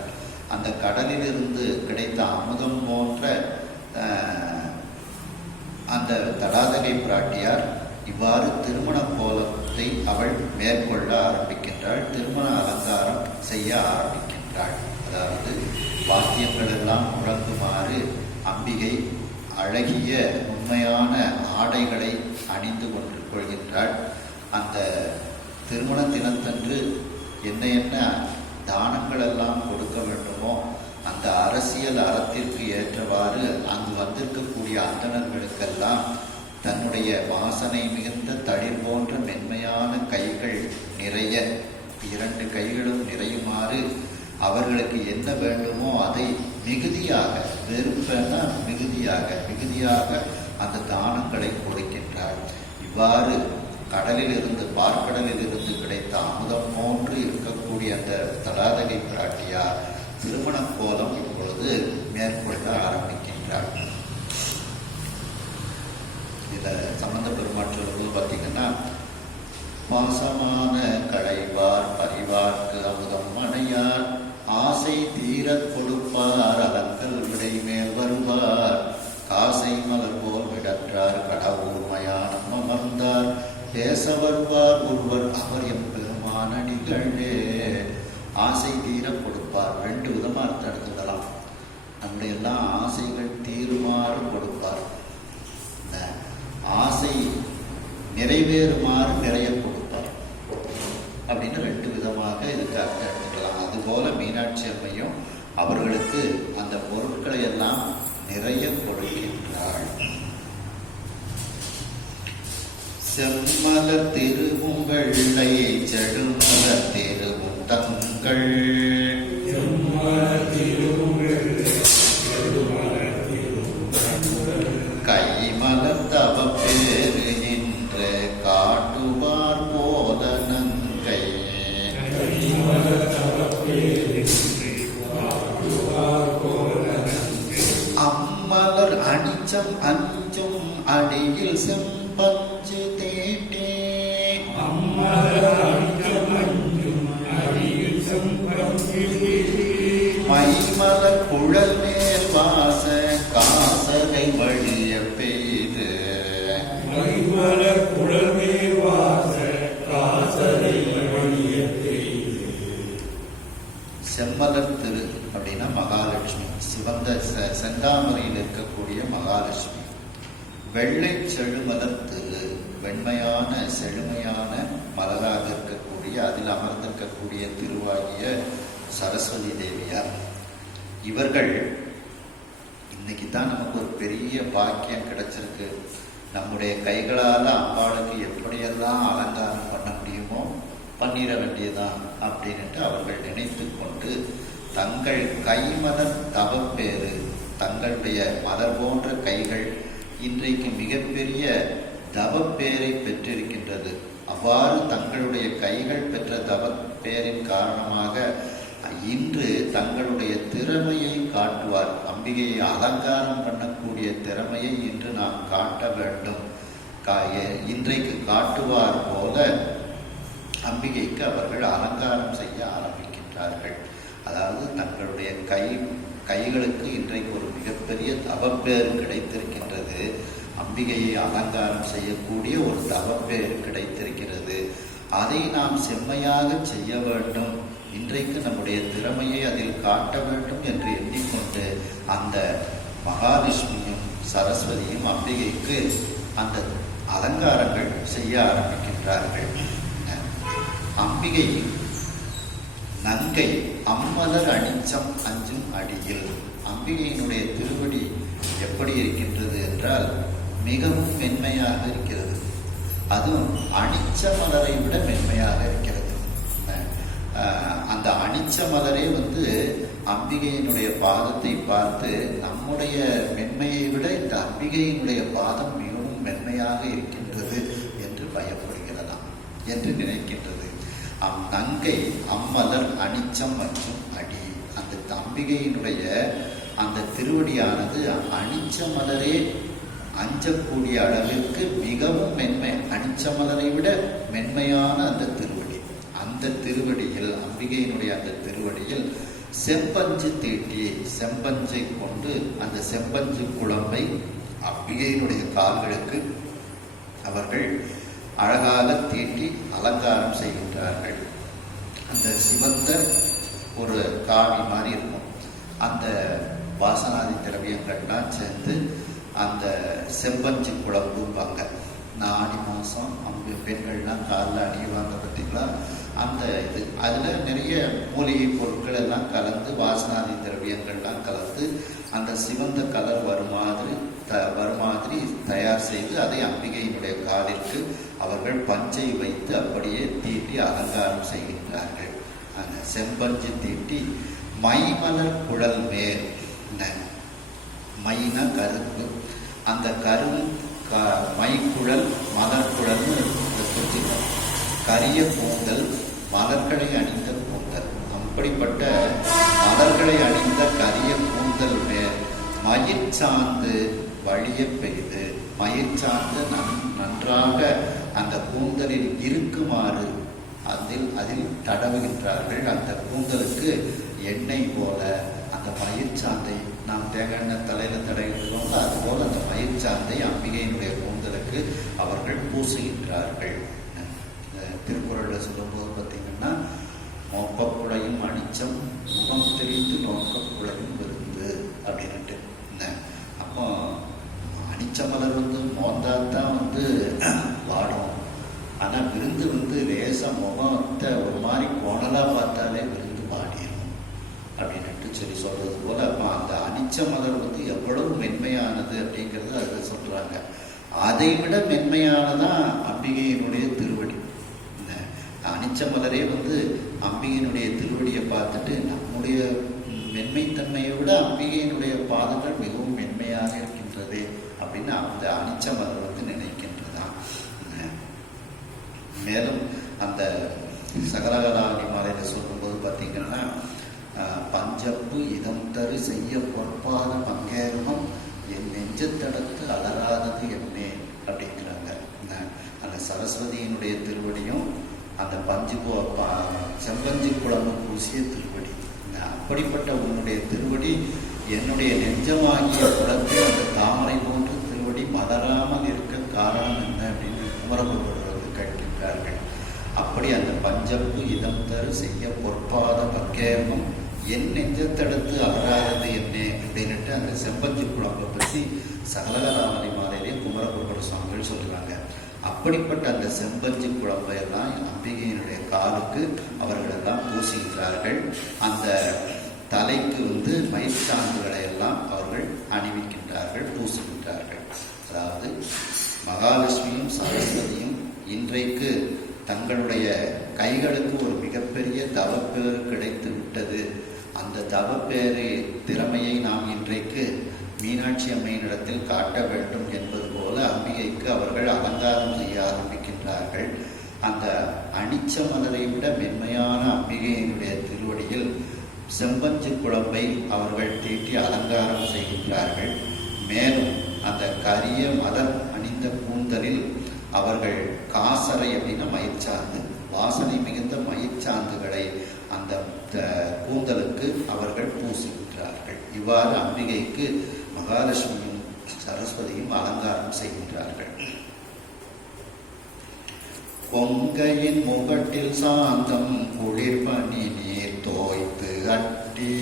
அந்த கடலிலிருந்து கிடைத்த அமுதம் போன்ற அந்த தடாதகை பிராட்டியார் இவ்வாறு திருமண கோலத்தை அவள் மேற்கொள்ள ஆரம்பிக்கின்றாள், திருமண அலங்காரம் செய்ய ஆரம்பிக்கின்றாள். அதாவது வாத்தியங்கள் எல்லாம் முழங்குமாறு அம்பிகை அழகிய உண்மையான ஆடைகளை அணிந்து கொள்கின்றாள். அந்த திருமண தினத்தன்று என்ன என்ன தானங்கள் எல்லாம் கொடுக்க வேண்டுமோ அந்த அரசியல் அறத்திற்கு ஏற்றவாறு அங்கு வந்திருக்கக்கூடிய அந்தணர்களுக்கெல்லாம் தன்னுடைய வாசனை மிகுந்த தளிர் போன்ற மென்மையான கைகள் நிறைய, 2 கைகளும் நிறையுமாறு அவர்களுக்கு என்ன வேண்டுமோ அதை மிகுதியாக, வெறுப்பென மிகுதியாக அந்த தானங்களை கொடுக்கின்றார். இவ்வாறு கடலில் இருந்து, பார்க்கடலில் இருந்து கிடைத்த அமுதம் போன்று இருக்கக்கூடிய அந்த தடாதகை பிராட்டியார் திருமண கோலம் இப்பொழுது மேற்கொள்ள ஆரம்பிக்கின்றார். இதில் சம்பந்த பெருமாற்றோடு பார்த்தீங்கன்னா, பாசமான களைவார் பரிவார்க்கு அமுதம் அணையார் ஆசை தீரக் கொடுப்பார் அலங்கல் விடை மேல் வருவார் காசை மலர் போல் விடற்றார் கடவுள் மயானம் அமர்ந்தார் பேச வருவார் ஒருவர் அவர் எம் பெருமான நிகழ்வே. ஆசை தீர கொடுப்பார், 2 விதமா அர்த்தம் எடுத்துக்கலாம். நம்முடைய எல்லா ஆசைகள் தீருமாறு கொடுப்பார், ஆசை நிறைவேறுமாறு நிறைய கொடுப்பார் அப்படின்னு 2 விதமாக இதுக்கு அர்த்தம் எடுத்துக்கலாம். அதுபோல மீனாட்சி அம்மையும் அவர்களுக்கு அந்த பொருட்களை எல்லாம் நிறைய கொடுக்கின்றாள். செம்மலர் திருவுங்களை செடுமலர் திருவும் தங்கள் கைமலர் தவ பேரு நின்று காட்டுவார் போல நங்கை அம்மலர் அணிச்சம் அஞ்சும் அடியில் செம்பஞ்சு தேட்டே மைமலர் குழல் மேல் வாச காசரை வழிய பெய்து செம்மலர் திரு அப்படின்னா மகாலட்சுமி, சிவந்த செந்தாமரையில் இருக்கக்கூடிய மகாலட்சுமி. வெள்ளை செழுமலர் திரு, வெண்மையான செழுமையான மலராக இருக்கக்கூடிய, அதில் அமர்ந்திருக்கக்கூடிய திருவாகிய சரஸ்வதி தேவியார். இவர்கள் இன்னைக்கு தான் நமக்கு ஒரு பெரிய பாக்கியம் கிடைச்சிருக்கு. நம்முடைய கைகளால் அம்பாளுக்கு எப்படியெல்லாம் அலங்காரம் பண்ண முடியுமோ பண்ணிட வேண்டியதான் அப்படின்ட்டு அவர்கள் நினைத்து கொண்டு தங்கள் கைமலர் தவப்பேறு, தங்களுடைய மலர் போன்ற கைகள் இன்றைக்கு மிகப்பெரிய தவப்பேரை பெற்றிருக்கின்றது. அவ்வாறு தங்களுடைய கைகள் பெற்ற தவப்பேரின் காரணமாக இன்று தங்களுடைய திறமையை காட்டுவார். அம்பிகையை அலங்காரம் பண்ணக்கூடிய திறமையை இன்று நாம் காட்ட வேண்டும். இன்றைக்கு காட்டுவார் போல அம்பிகைக்கு அவர்கள் அலங்காரம் செய்ய ஆரம்பிக்கின்றார். செய்கின்றார்கள். அதாவது தங்களுடைய கைகளுக்கு இன்றைக்கு ஒரு மிகப்பெரிய தவப்பேறு கிடைத்திருக்கின்றது. அம்பிகையை அலங்காரம் செய்யக்கூடிய ஒரு தவப்பேறு கிடைத்திருக்கிறது. அதை நாம் செம்மையாக செய்ய வேண்டும், இன்றைக்கு நம்முடைய திறமையை அதில் காட்ட வேண்டும் என்று எண்ணிக்கொண்டு அந்த மகாலட்சுமியும் சரஸ்வதியும் அம்பிகைக்கு அந்த அலங்காரங்கள் செய்ய ஆரம்பிக்கின்றார்கள். அம்பிகை நங்கை அம்மலர் அணிச்சம் அஞ்சும் அடியில். அம்பிகையினுடைய திருவடி எப்படி இருக்கின்றது என்றால் மிகவும் மென்மையாக இருக்கிறது. அதுவும் அணிச்ச மலரை விட மென்மையாக இருக்கிறது. அந்த அணிச்ச மலரே அம்பிகையினுடைய பாதத்தை பார்த்து நம்முடைய மென்மையை விட இந்த அம்பிகையினுடைய பாதம் மிகவும் மென்மையாக இருக்கின்றது என்று பயப்படுகிறதாம், என்று நினைக்கின்றது. நங்கை அம்மலர் அணிச்சம் மற்றும் அடி. அந்த அம்பிகையினுடைய அந்த திருவடியானது அணிச்ச மலரே அஞ்சக்கூடிய அளவிற்கு மிகவும் மென்மை, அணிச்ச மலரை விட மென்மையான அந்த திருவடி. அந்த திருவடியில், அம்பிகையினுடைய அந்த திருவடியில் செம்பஞ்சு தீட்டி, செம்பஞ்சை கொண்டு அந்த செம்பஞ்சு குழம்பை அம்பிகையினுடைய கால்களுக்கு அவர்கள் அழகாக தீட்டி அலங்காரம் செய்கின்றார்கள். அந்த சிவந்த ஒரு காவி மாதிரி இருக்கும். அந்த வாசனாதி திரவியங்கள்லாம் சேர்ந்து அந்த செம்பஞ்சு குழம்பும்பாங்க. ஆடி மாதம் பெண்கள்லாம் காலில் அணிவாங்க பார்த்தீங்களா, அந்த இது அதில் நிறைய மூலிகை பொருட்கள் எல்லாம் கலந்து, வாசனாதி திரவியங்கள்லாம் கலந்து அந்த சிவந்த கலர் வருமாதிரி தயார் செய்து அதை அம்பிகையினுடைய காலிற்கு அவர்கள் பஞ்சை வைத்து அப்படியே தீட்டி அலங்காரம் செய்கின்றார்கள். அந்த செம்பஞ்சு தீட்டி மைமலர் குழல் மேல், மைனா கரும்பு, அந்த மைக்குழல் மலர்குழல்னு குறிச்சிருக்கோம். கரிய கூந்தல், மலர்களை அணிந்த கூந்தல். அப்படிப்பட்ட மலர்களை அணிந்த கரிய கூந்தல் மேல் மயிர்ச்சாந்து வழிய பெய்து, மயிர்ச்சாந்து நன்றாக அந்த கூந்தலில் இருக்குமாறு அதில் தடவுகின்றார்கள். அந்த கூந்தலுக்கு எண்ணெய் போல அந்த மயிர்ச்சாந்தை நாம் தேங்காய் எண்ணெய் தலையில் தடவிடுவோம், அதுபோல் அந்த மயிர்ச்சாந்தை அம்பிகையினுடைய கூந்தலுக்கு அவர்கள் பூசுகின்றார்கள். திருக்குறளில் சொல்லும்போது பார்த்தீங்கன்னா, மோப்பக்குழையும் அணிச்சம் முகம் தெரிந்து நோக்கக்குழையும் விருந்து அப்படின்ட்டு. அப்போ அணிச்ச மலர் மோந்தாத்தான் வாடும். ஆனால் விருந்து லேசாக முகத்தை ஒரு மாதிரி கோணலாக பார்த்தாலே விருந்து வாடிடும் அப்படின்ட்டு சொல்லி சொல்றது போல, அப்போ அந்த அணிச்ச மலர் எவ்வளவு மென்மையானது அப்படிங்கிறது அதில் சொல்றாங்க. அதை விட மென்மையானதான் அம்பிகையினுடைய திருவடி. அணிச்ச மலரே அம்பிகையினுடைய திருவடியை பார்த்துட்டு நம்முடைய மென்மைத்தன்மையை விட அம்பிகையினுடைய பாதங்கள் மிகவும் மென்மையாக இருக்கின்றது அப்படின்னு அந்த அணிச்ச மலர் நினைக்கின்றதான். மேலும் அந்த சகலகலாவணி மாலையில் சொல்லும்போது பார்த்தீங்கன்னா, பஞ்சப்பு இதம் தரு செய்ய பொற்பாத பங்கேறுமம் என் நெஞ்சத்தடத்து அலராதது என்னே அப்படிங்கிறாங்க. அந்த சரஸ்வதியினுடைய திருவடியும் அந்த செம்பஞ்சு குழம்பு பூசிய திருவடி, அப்படிப்பட்ட உன்னுடைய திருவடி என்னுடைய நெஞ்சமாகிய குளத்தில் அந்த தாமரை போன்ற திருவடி மலராமல் இருக்க காரணம் என்ன அப்படின்னு குமரகுருவர்கள் கேட்கின்றார்கள். அப்படி அந்த பஞ்சப்பு இதம் தரு செய்ய பொற்பாத பங்கேறுமம் என் நெஞ்சத்தடுத்து அலராதது என்ன அப்படின்ட்டு அந்த செம்பஞ்சு குழம்பை பற்றி சகலகலாவணி மாலையிலே குமரகுருவர் சுவாமிகள் சொல்கிறாங்க. அப்படிப்பட்ட அந்த செம்பஞ்சு குழம்பையெல்லாம் அம்பிகையினுடைய காலுக்கு அவர்களெல்லாம் பூசுகின்றார்கள். அந்த தலைக்கு மயிர்ச்சாந்துகளை எல்லாம் அவர்கள் அணிவிக்கின்றார்கள், பூசுகின்றார்கள். அதாவது மகாலட்சுமியும் சரஸ்வதியும் இன்றைக்கு தங்களுடைய கைகளுக்கு ஒரு மிகப்பெரிய தவப்பேறு கிடைத்து விட்டது. அந்த தவப்பேறு திறமையை நாம் இன்றைக்கு மீனாட்சி அம்மையினிடத்தில் காட்ட வேண்டும் என்பது போல அம்பிகைக்கு அவர்கள் அலங்காரம் செய்ய ஆரம்பிக்கின்றார்கள். அந்த அணிச்ச மலரை விட மென்மையான அம்பிகையினுடைய திருவடியில் செம்பஞ்சு குழம்பை அவர்கள் தீட்டி அலங்காரம் செய்கின்றார்கள். மேலும் அந்த கரிய மலர் அணிந்த கூந்தலில் அவர்கள் காசரை அப்படின்னா மயிர்ச்சாந்து, வாசனை மிகுந்த மயிர்ச்சாந்துகளை அந்த இவ்வாறு அம்பிகைக்கு மகாலட்சுமியும் சரஸ்வதியும் அலங்காரம் செய்கின்றார்கள். கொங்கையின் முகட்டில் சாந்தம் குளிர் பனி நீர் தோய்த்து அட்டி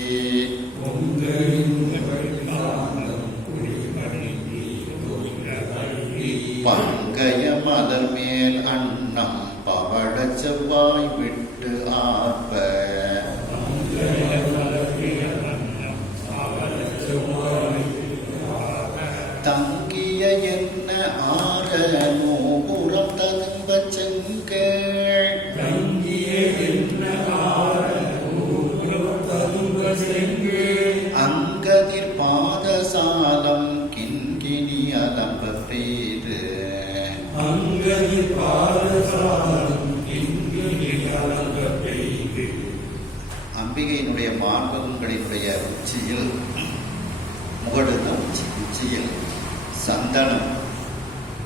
பங்கைய மலர் மேல் அன்னம் பவழ செவ்வாய் விட்டு ஆர்ப்ப தங்கிய என்ன ஆர நூபுரம் ததும்ப செங்கேள் அங்கதிர் பாதசாலம் கிண்கிணி அலம்ப பெய்து அம்பிகையினுடைய மார்பகங்களினுடைய உச்சியில் முகடுன உச்சியில் சந்தனம்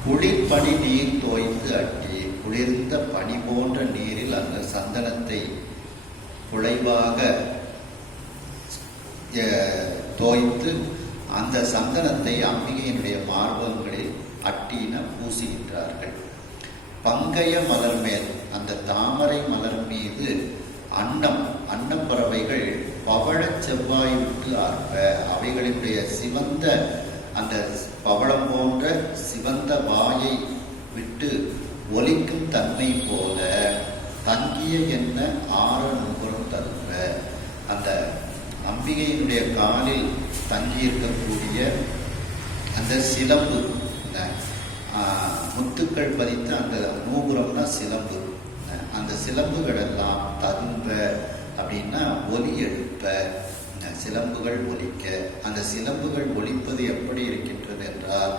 குளிர்பனி நீர் தோய்த்து அட்டி குளிர்ந்த பனி போன்ற நீரில் அந்த சந்தனத்தை குழைவாக தோய்த்து அந்த சந்தனத்தை அம்பிகையினுடைய மார்பகங்களில் அட்டின பூசுகின்றார்கள். பங்கைய மலர் மேல் அந்த தாமரை மலர் மீது அன்னப்பறவைகள் பவழ செவ்வாய் விட்டு ஆர்ப்ப அவைகளினுடைய சிவந்த அந்த பவளம் போன்ற சிவந்த வாயை விட்டு ஒலிக்கும் தன்மை போல தங்கிய என்ன ஆற நுகரும் தருவ அந்த அம்பிகையினுடைய காலில் தங்கியிருக்கக்கூடிய அந்த சிலம்பு முத்துக்கள் பதித்த அந்த நூபுரம்னா சிலம்பு, அந்த சிலம்புகள் எல்லாம் ததும்ப அப்படின்னா ஒலி எழுப்ப, சிலம்புகள் ஒலிக்க. அந்த சிலம்புகள் ஒலிப்பது எப்படி இருக்கின்றது என்றால்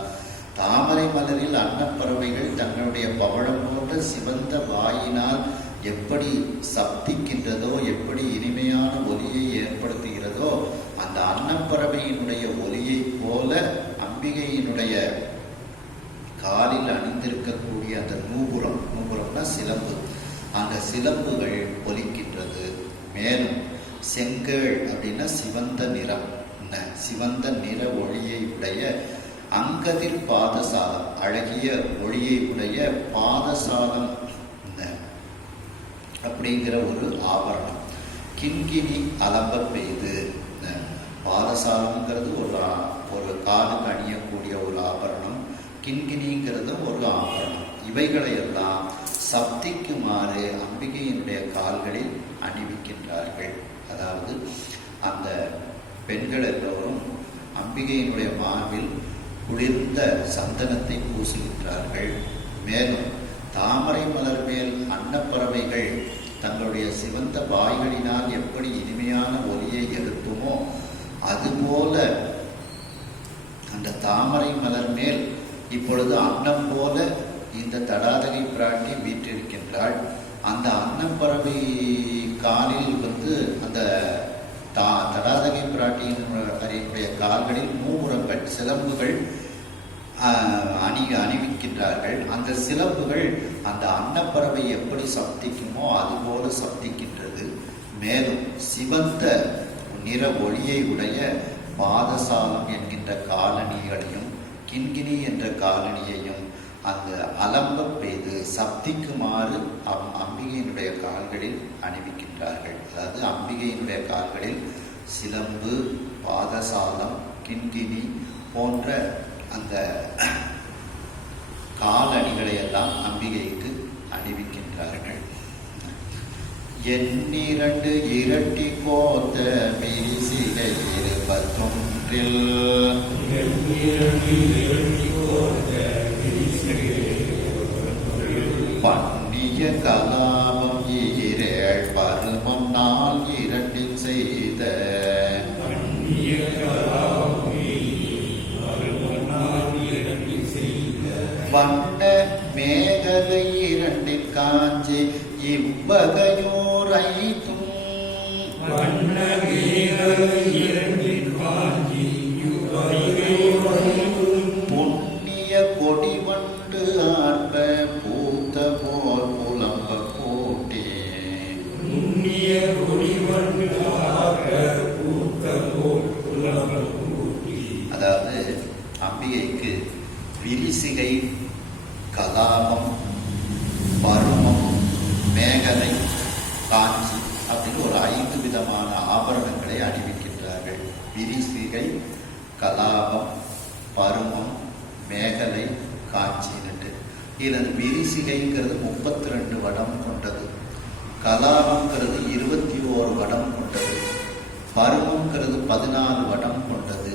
தாமரை மலரில் அன்னப்பறவைகள் தங்களுடைய பவழம் போன்ற சிவந்த வாயினால் எப்படி சப்திக்கின்றதோ, எப்படி இனிமையான ஒலியை ஏற்படுத்துகிறதோ, அந்த அன்னப்பறவையினுடைய ஒலியை போல அம்பிகையினுடைய காலில் அணிந்திருக்கக்கூடிய அந்த நூபுரம்னா சிலம்பு, அந்த சிலம்புகள் ஒலிக்கின்றது. மேலும் செங்கேள் அப்படின்னா சிவந்த நிறம், சிவந்த நிற ஒளியை உடைய அங்கதிர் பாதசாலம், அழகிய ஒளியை உடைய பாதசாலம் அப்படிங்கிற ஒரு ஆபரணம். கிண்கிணி அலம்ப பெய்து, பாதசாலம்ங்கிறது ஒரு காலுக்கு அணியக்கூடிய ஒரு ஆபரணம், கிண்கிணிங்கிறது ஒரு ஆபரணம். இவைகளையெல்லாம் சப்திக்குமாறு அம்பிகையினுடைய கால்களில் அணிவிக்கின்றார்கள். அதாவது அந்த பெண்கள் எல்லோரும் அம்பிகையினுடைய மார்பில் குளிர்ந்த சந்தனத்தை பூசுகின்றார்கள். மேலும் தாமரை மலர் மேல் அன்னப்பறவைகள் தங்களுடைய சிவந்த வாய்களினால் எப்படி இனிமையான ஒலியை எழுப்புமோ அதுபோல அந்த தாமரை மலர் மேல் இப்பொழுது அன்னம் போல இந்த தடாதகை பிராட்டி வீற்றிருக்கின்றாள். அந்த அன்னப்பறவை காலில் அந்த தடாதகை பிராட்டியினுடைய கால்களில் மூவுரங்கள் சிலம்புகள் அணிவிக்கின்றார்கள். அந்த சிலம்புகள் அந்த அன்னப்பறவை எப்படி சப்திக்குமோ அதுபோல சப்திக்கின்றது. மேலும் சிவந்த நிற ஒளியை உடைய பாதசாலம் என்கின்ற காலணிகளையும் கிண்கிணி என்ற காலணியையும் அந்த அலம்ப பெய்து சப்திக்குமாறு அம்பிகையினுடைய கால்களில் அணிவிக்கின்றார்கள். அதாவது அம்பிகையினுடைய கால்களில் சிலம்பு, பாதசாலம், கிண்கிணி போன்ற அந்த காலணிகளை எல்லாம் அம்பிகைக்கு அணிவிக்கின்றார்கள். எண்ணிரண்டு இரட்டி கோத்த விரிசிகை 21 பண்ணிய கலாபம் ஈரேழ் பருமம் நாள் இரண்டில் செய்த வண்ண மேகலை இரண்டில் காஞ்சி இவ்வகையோர் ஐத்தும் புண்ணிய கொடிவண்டு ஆர்ப்ப பூத்த போல் புலம்ப போட்டே புண்ணிய கொடிவண்டு ஆர்ப்ப பூத்த போல் புலம்ப விரிசிகை, கலாபம், பருமம், மேகலை, காஞ்சி அப்படின்னு ஒரு 5 விதமான ஆபரணங்களை அணிவிக்கின்றார்கள். விரிசிகை, கலாபம், பருமம், மேகலை, காஞ்சின்னுட்டு. இதில் விரிசிகைங்கிறது 32 வடம் கொண்டது, கலாபங்கிறது 21 வடம் கொண்டது, பருமங்கிறது 14 வடம் கொண்டது,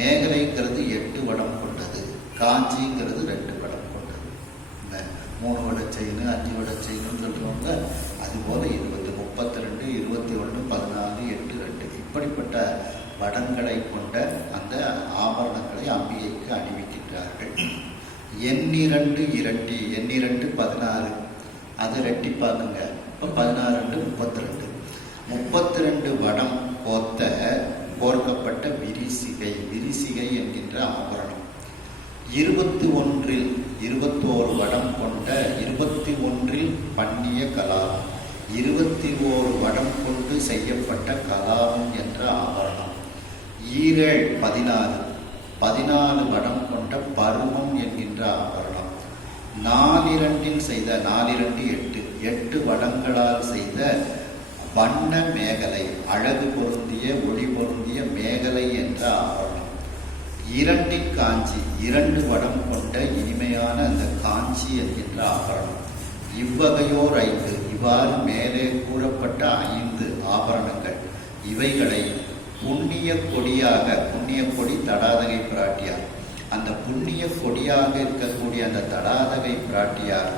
மேகலைங்கிறது 8 வடம் கொண்டது, காஞ்சிங்கிறது 2 வடம் கொண்டது. இந்த 3 வட செயின் 5 வட செயின்னு சொல்றவங்க அதுபோல 20, 32, 21, 14, 8, 2 இப்படிப்பட்ட வடங்களை கொண்ட அந்த ஆபரணங்களை அம்பிகைக்கு அணிவிக்கின்றார்கள். எண்ணிரண்டு இரட்டி, எண்ணிரண்டு 16, அது ரெட்டிப்பாக்குங்க. இப்போ 16 32, 32 வடம் கோர்க்கப்பட்ட விரிசிகை, விரிசிகை என்கின்ற ஆபரணம். 21 வடம் கொண்ட 21 பண்ணிய கலாபம், 21 வடம் கொண்டு செய்யப்பட்ட கலாபம் என்ற ஆபரணம். 14 வடம் கொண்ட பருமம் என்கின்ற ஆபரணம். 4 செய்த 8 வடங்களால் செய்த வண்ண மேகலை, அழகு பொருந்திய ஒளி பொருந்திய மேகலை என்ற ஆபரணம். 2 காஞ்சி, 2 வடம் கொண்ட இனிமையான அந்த காஞ்சி என்கின்ற ஆபரணம். இவ்வகையோர் 5, இவ்வாறு மேலே கூறப்பட்ட 5 ஆபரணங்கள், இவைகளை புண்ணிய கொடியாக, புண்ணிய கொடி தடாதகை பிராட்டியார், அந்த புண்ணிய கொடியாக இருக்கக்கூடிய அந்த தடாதகை பிராட்டியார்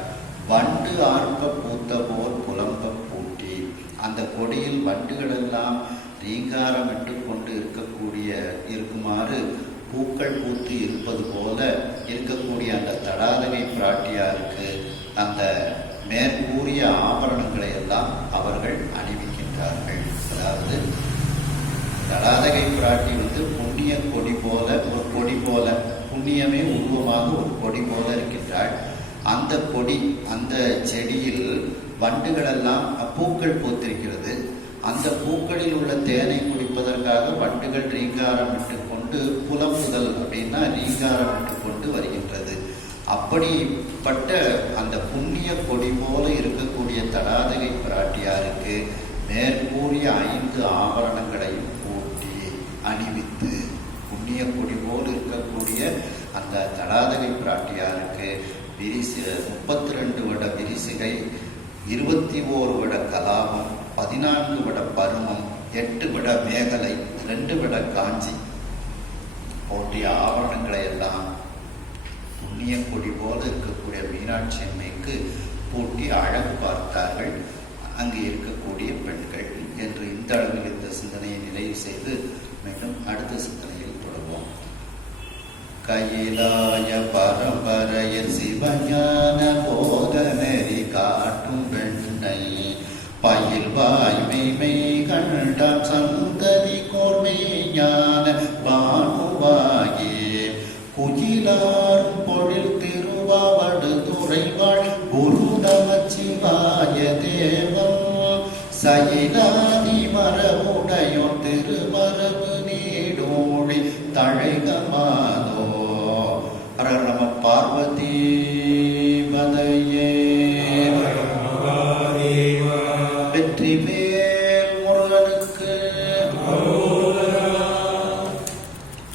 வண்டு ஆர்ப்ப பூத்த போல் புலம்ப பூட்டி, அந்த கொடியில் வண்டுகளெல்லாம் ரீங்காரமிட்டு கொண்டு இருக்குமாறு பூக்கள் பூத்து இருப்பது போல இருக்கக்கூடிய அந்த தடாதகை பிராட்டியாருக்கு அந்த மேற்கூறிய ஆபரணங்களை எல்லாம் அவர்கள் அணிவிக்கின்றார்கள். அதாவது தடாதகை பிராட்டி புண்ணிய கொடி போல, ஒரு கொடி போல, புண்ணியமே உருவமாக ஒரு கொடி போல இருக்கின்றாள். அந்த கொடி, அந்த செடியில் வண்டுகளெல்லாம் பூக்கள் பூத்திருக்கிறது. அந்த பூக்களில் உள்ள தேனை குடிப்பதற்காக வண்டுகள் ரீங்காரமிட்டு கொண்டு, புலம்புதல் அப்படின்னா ரீங்காரமிட்டு கொண்டு வருகின்றது. அப்படிப்பட்ட அந்த புண்ணிய கொடி போல இருக்கக்கூடிய தடாதகை பிராட்டியாருக்கு மேற்கூறிய 5 ஆபரணங்களையும் பூட்டி அணிவித்து, புண்ணிய கொடி போல் இருக்கக்கூடிய அந்த தடாதகை பிராட்டியாருக்கு 32 வட விரிசிகை, 21 வட கலாபம், 14 வட பருமம், 8 வட மேகலை, 2 வட காஞ்சி போட்டிய ஆபரணங்களை எல்லாம் புண்ணிய கொடி போல இருக்கக்கூடிய மீனாட்சி அம்மைக்கு பூட்டி அழகு பார்த்தார்கள் அங்கு இருக்கக்கூடிய பெண்கள் என்று இந்த அளவில் இந்த சிந்தனையை நிறைவு செய்து மீண்டும் அடுத்த சிந்தனையில் தொடர்வோம். கையிலாய பரம்பரைய சிவஞான போதநெறி காட்டும் பெண்ணை பயில் வாய்மை கண்டாம் சந்ததி கோர்மை ஞான பானுவாகி குயிலாரும் பொழில் திருவாவடு துறைவாழ் குரு நமச்சிவாய தேவம் சயிலாதி மரபுடையோ திருமரபு நீடோழி தழைகமாதோ. ஹர நம பார்வதி பதையே. வெற்றி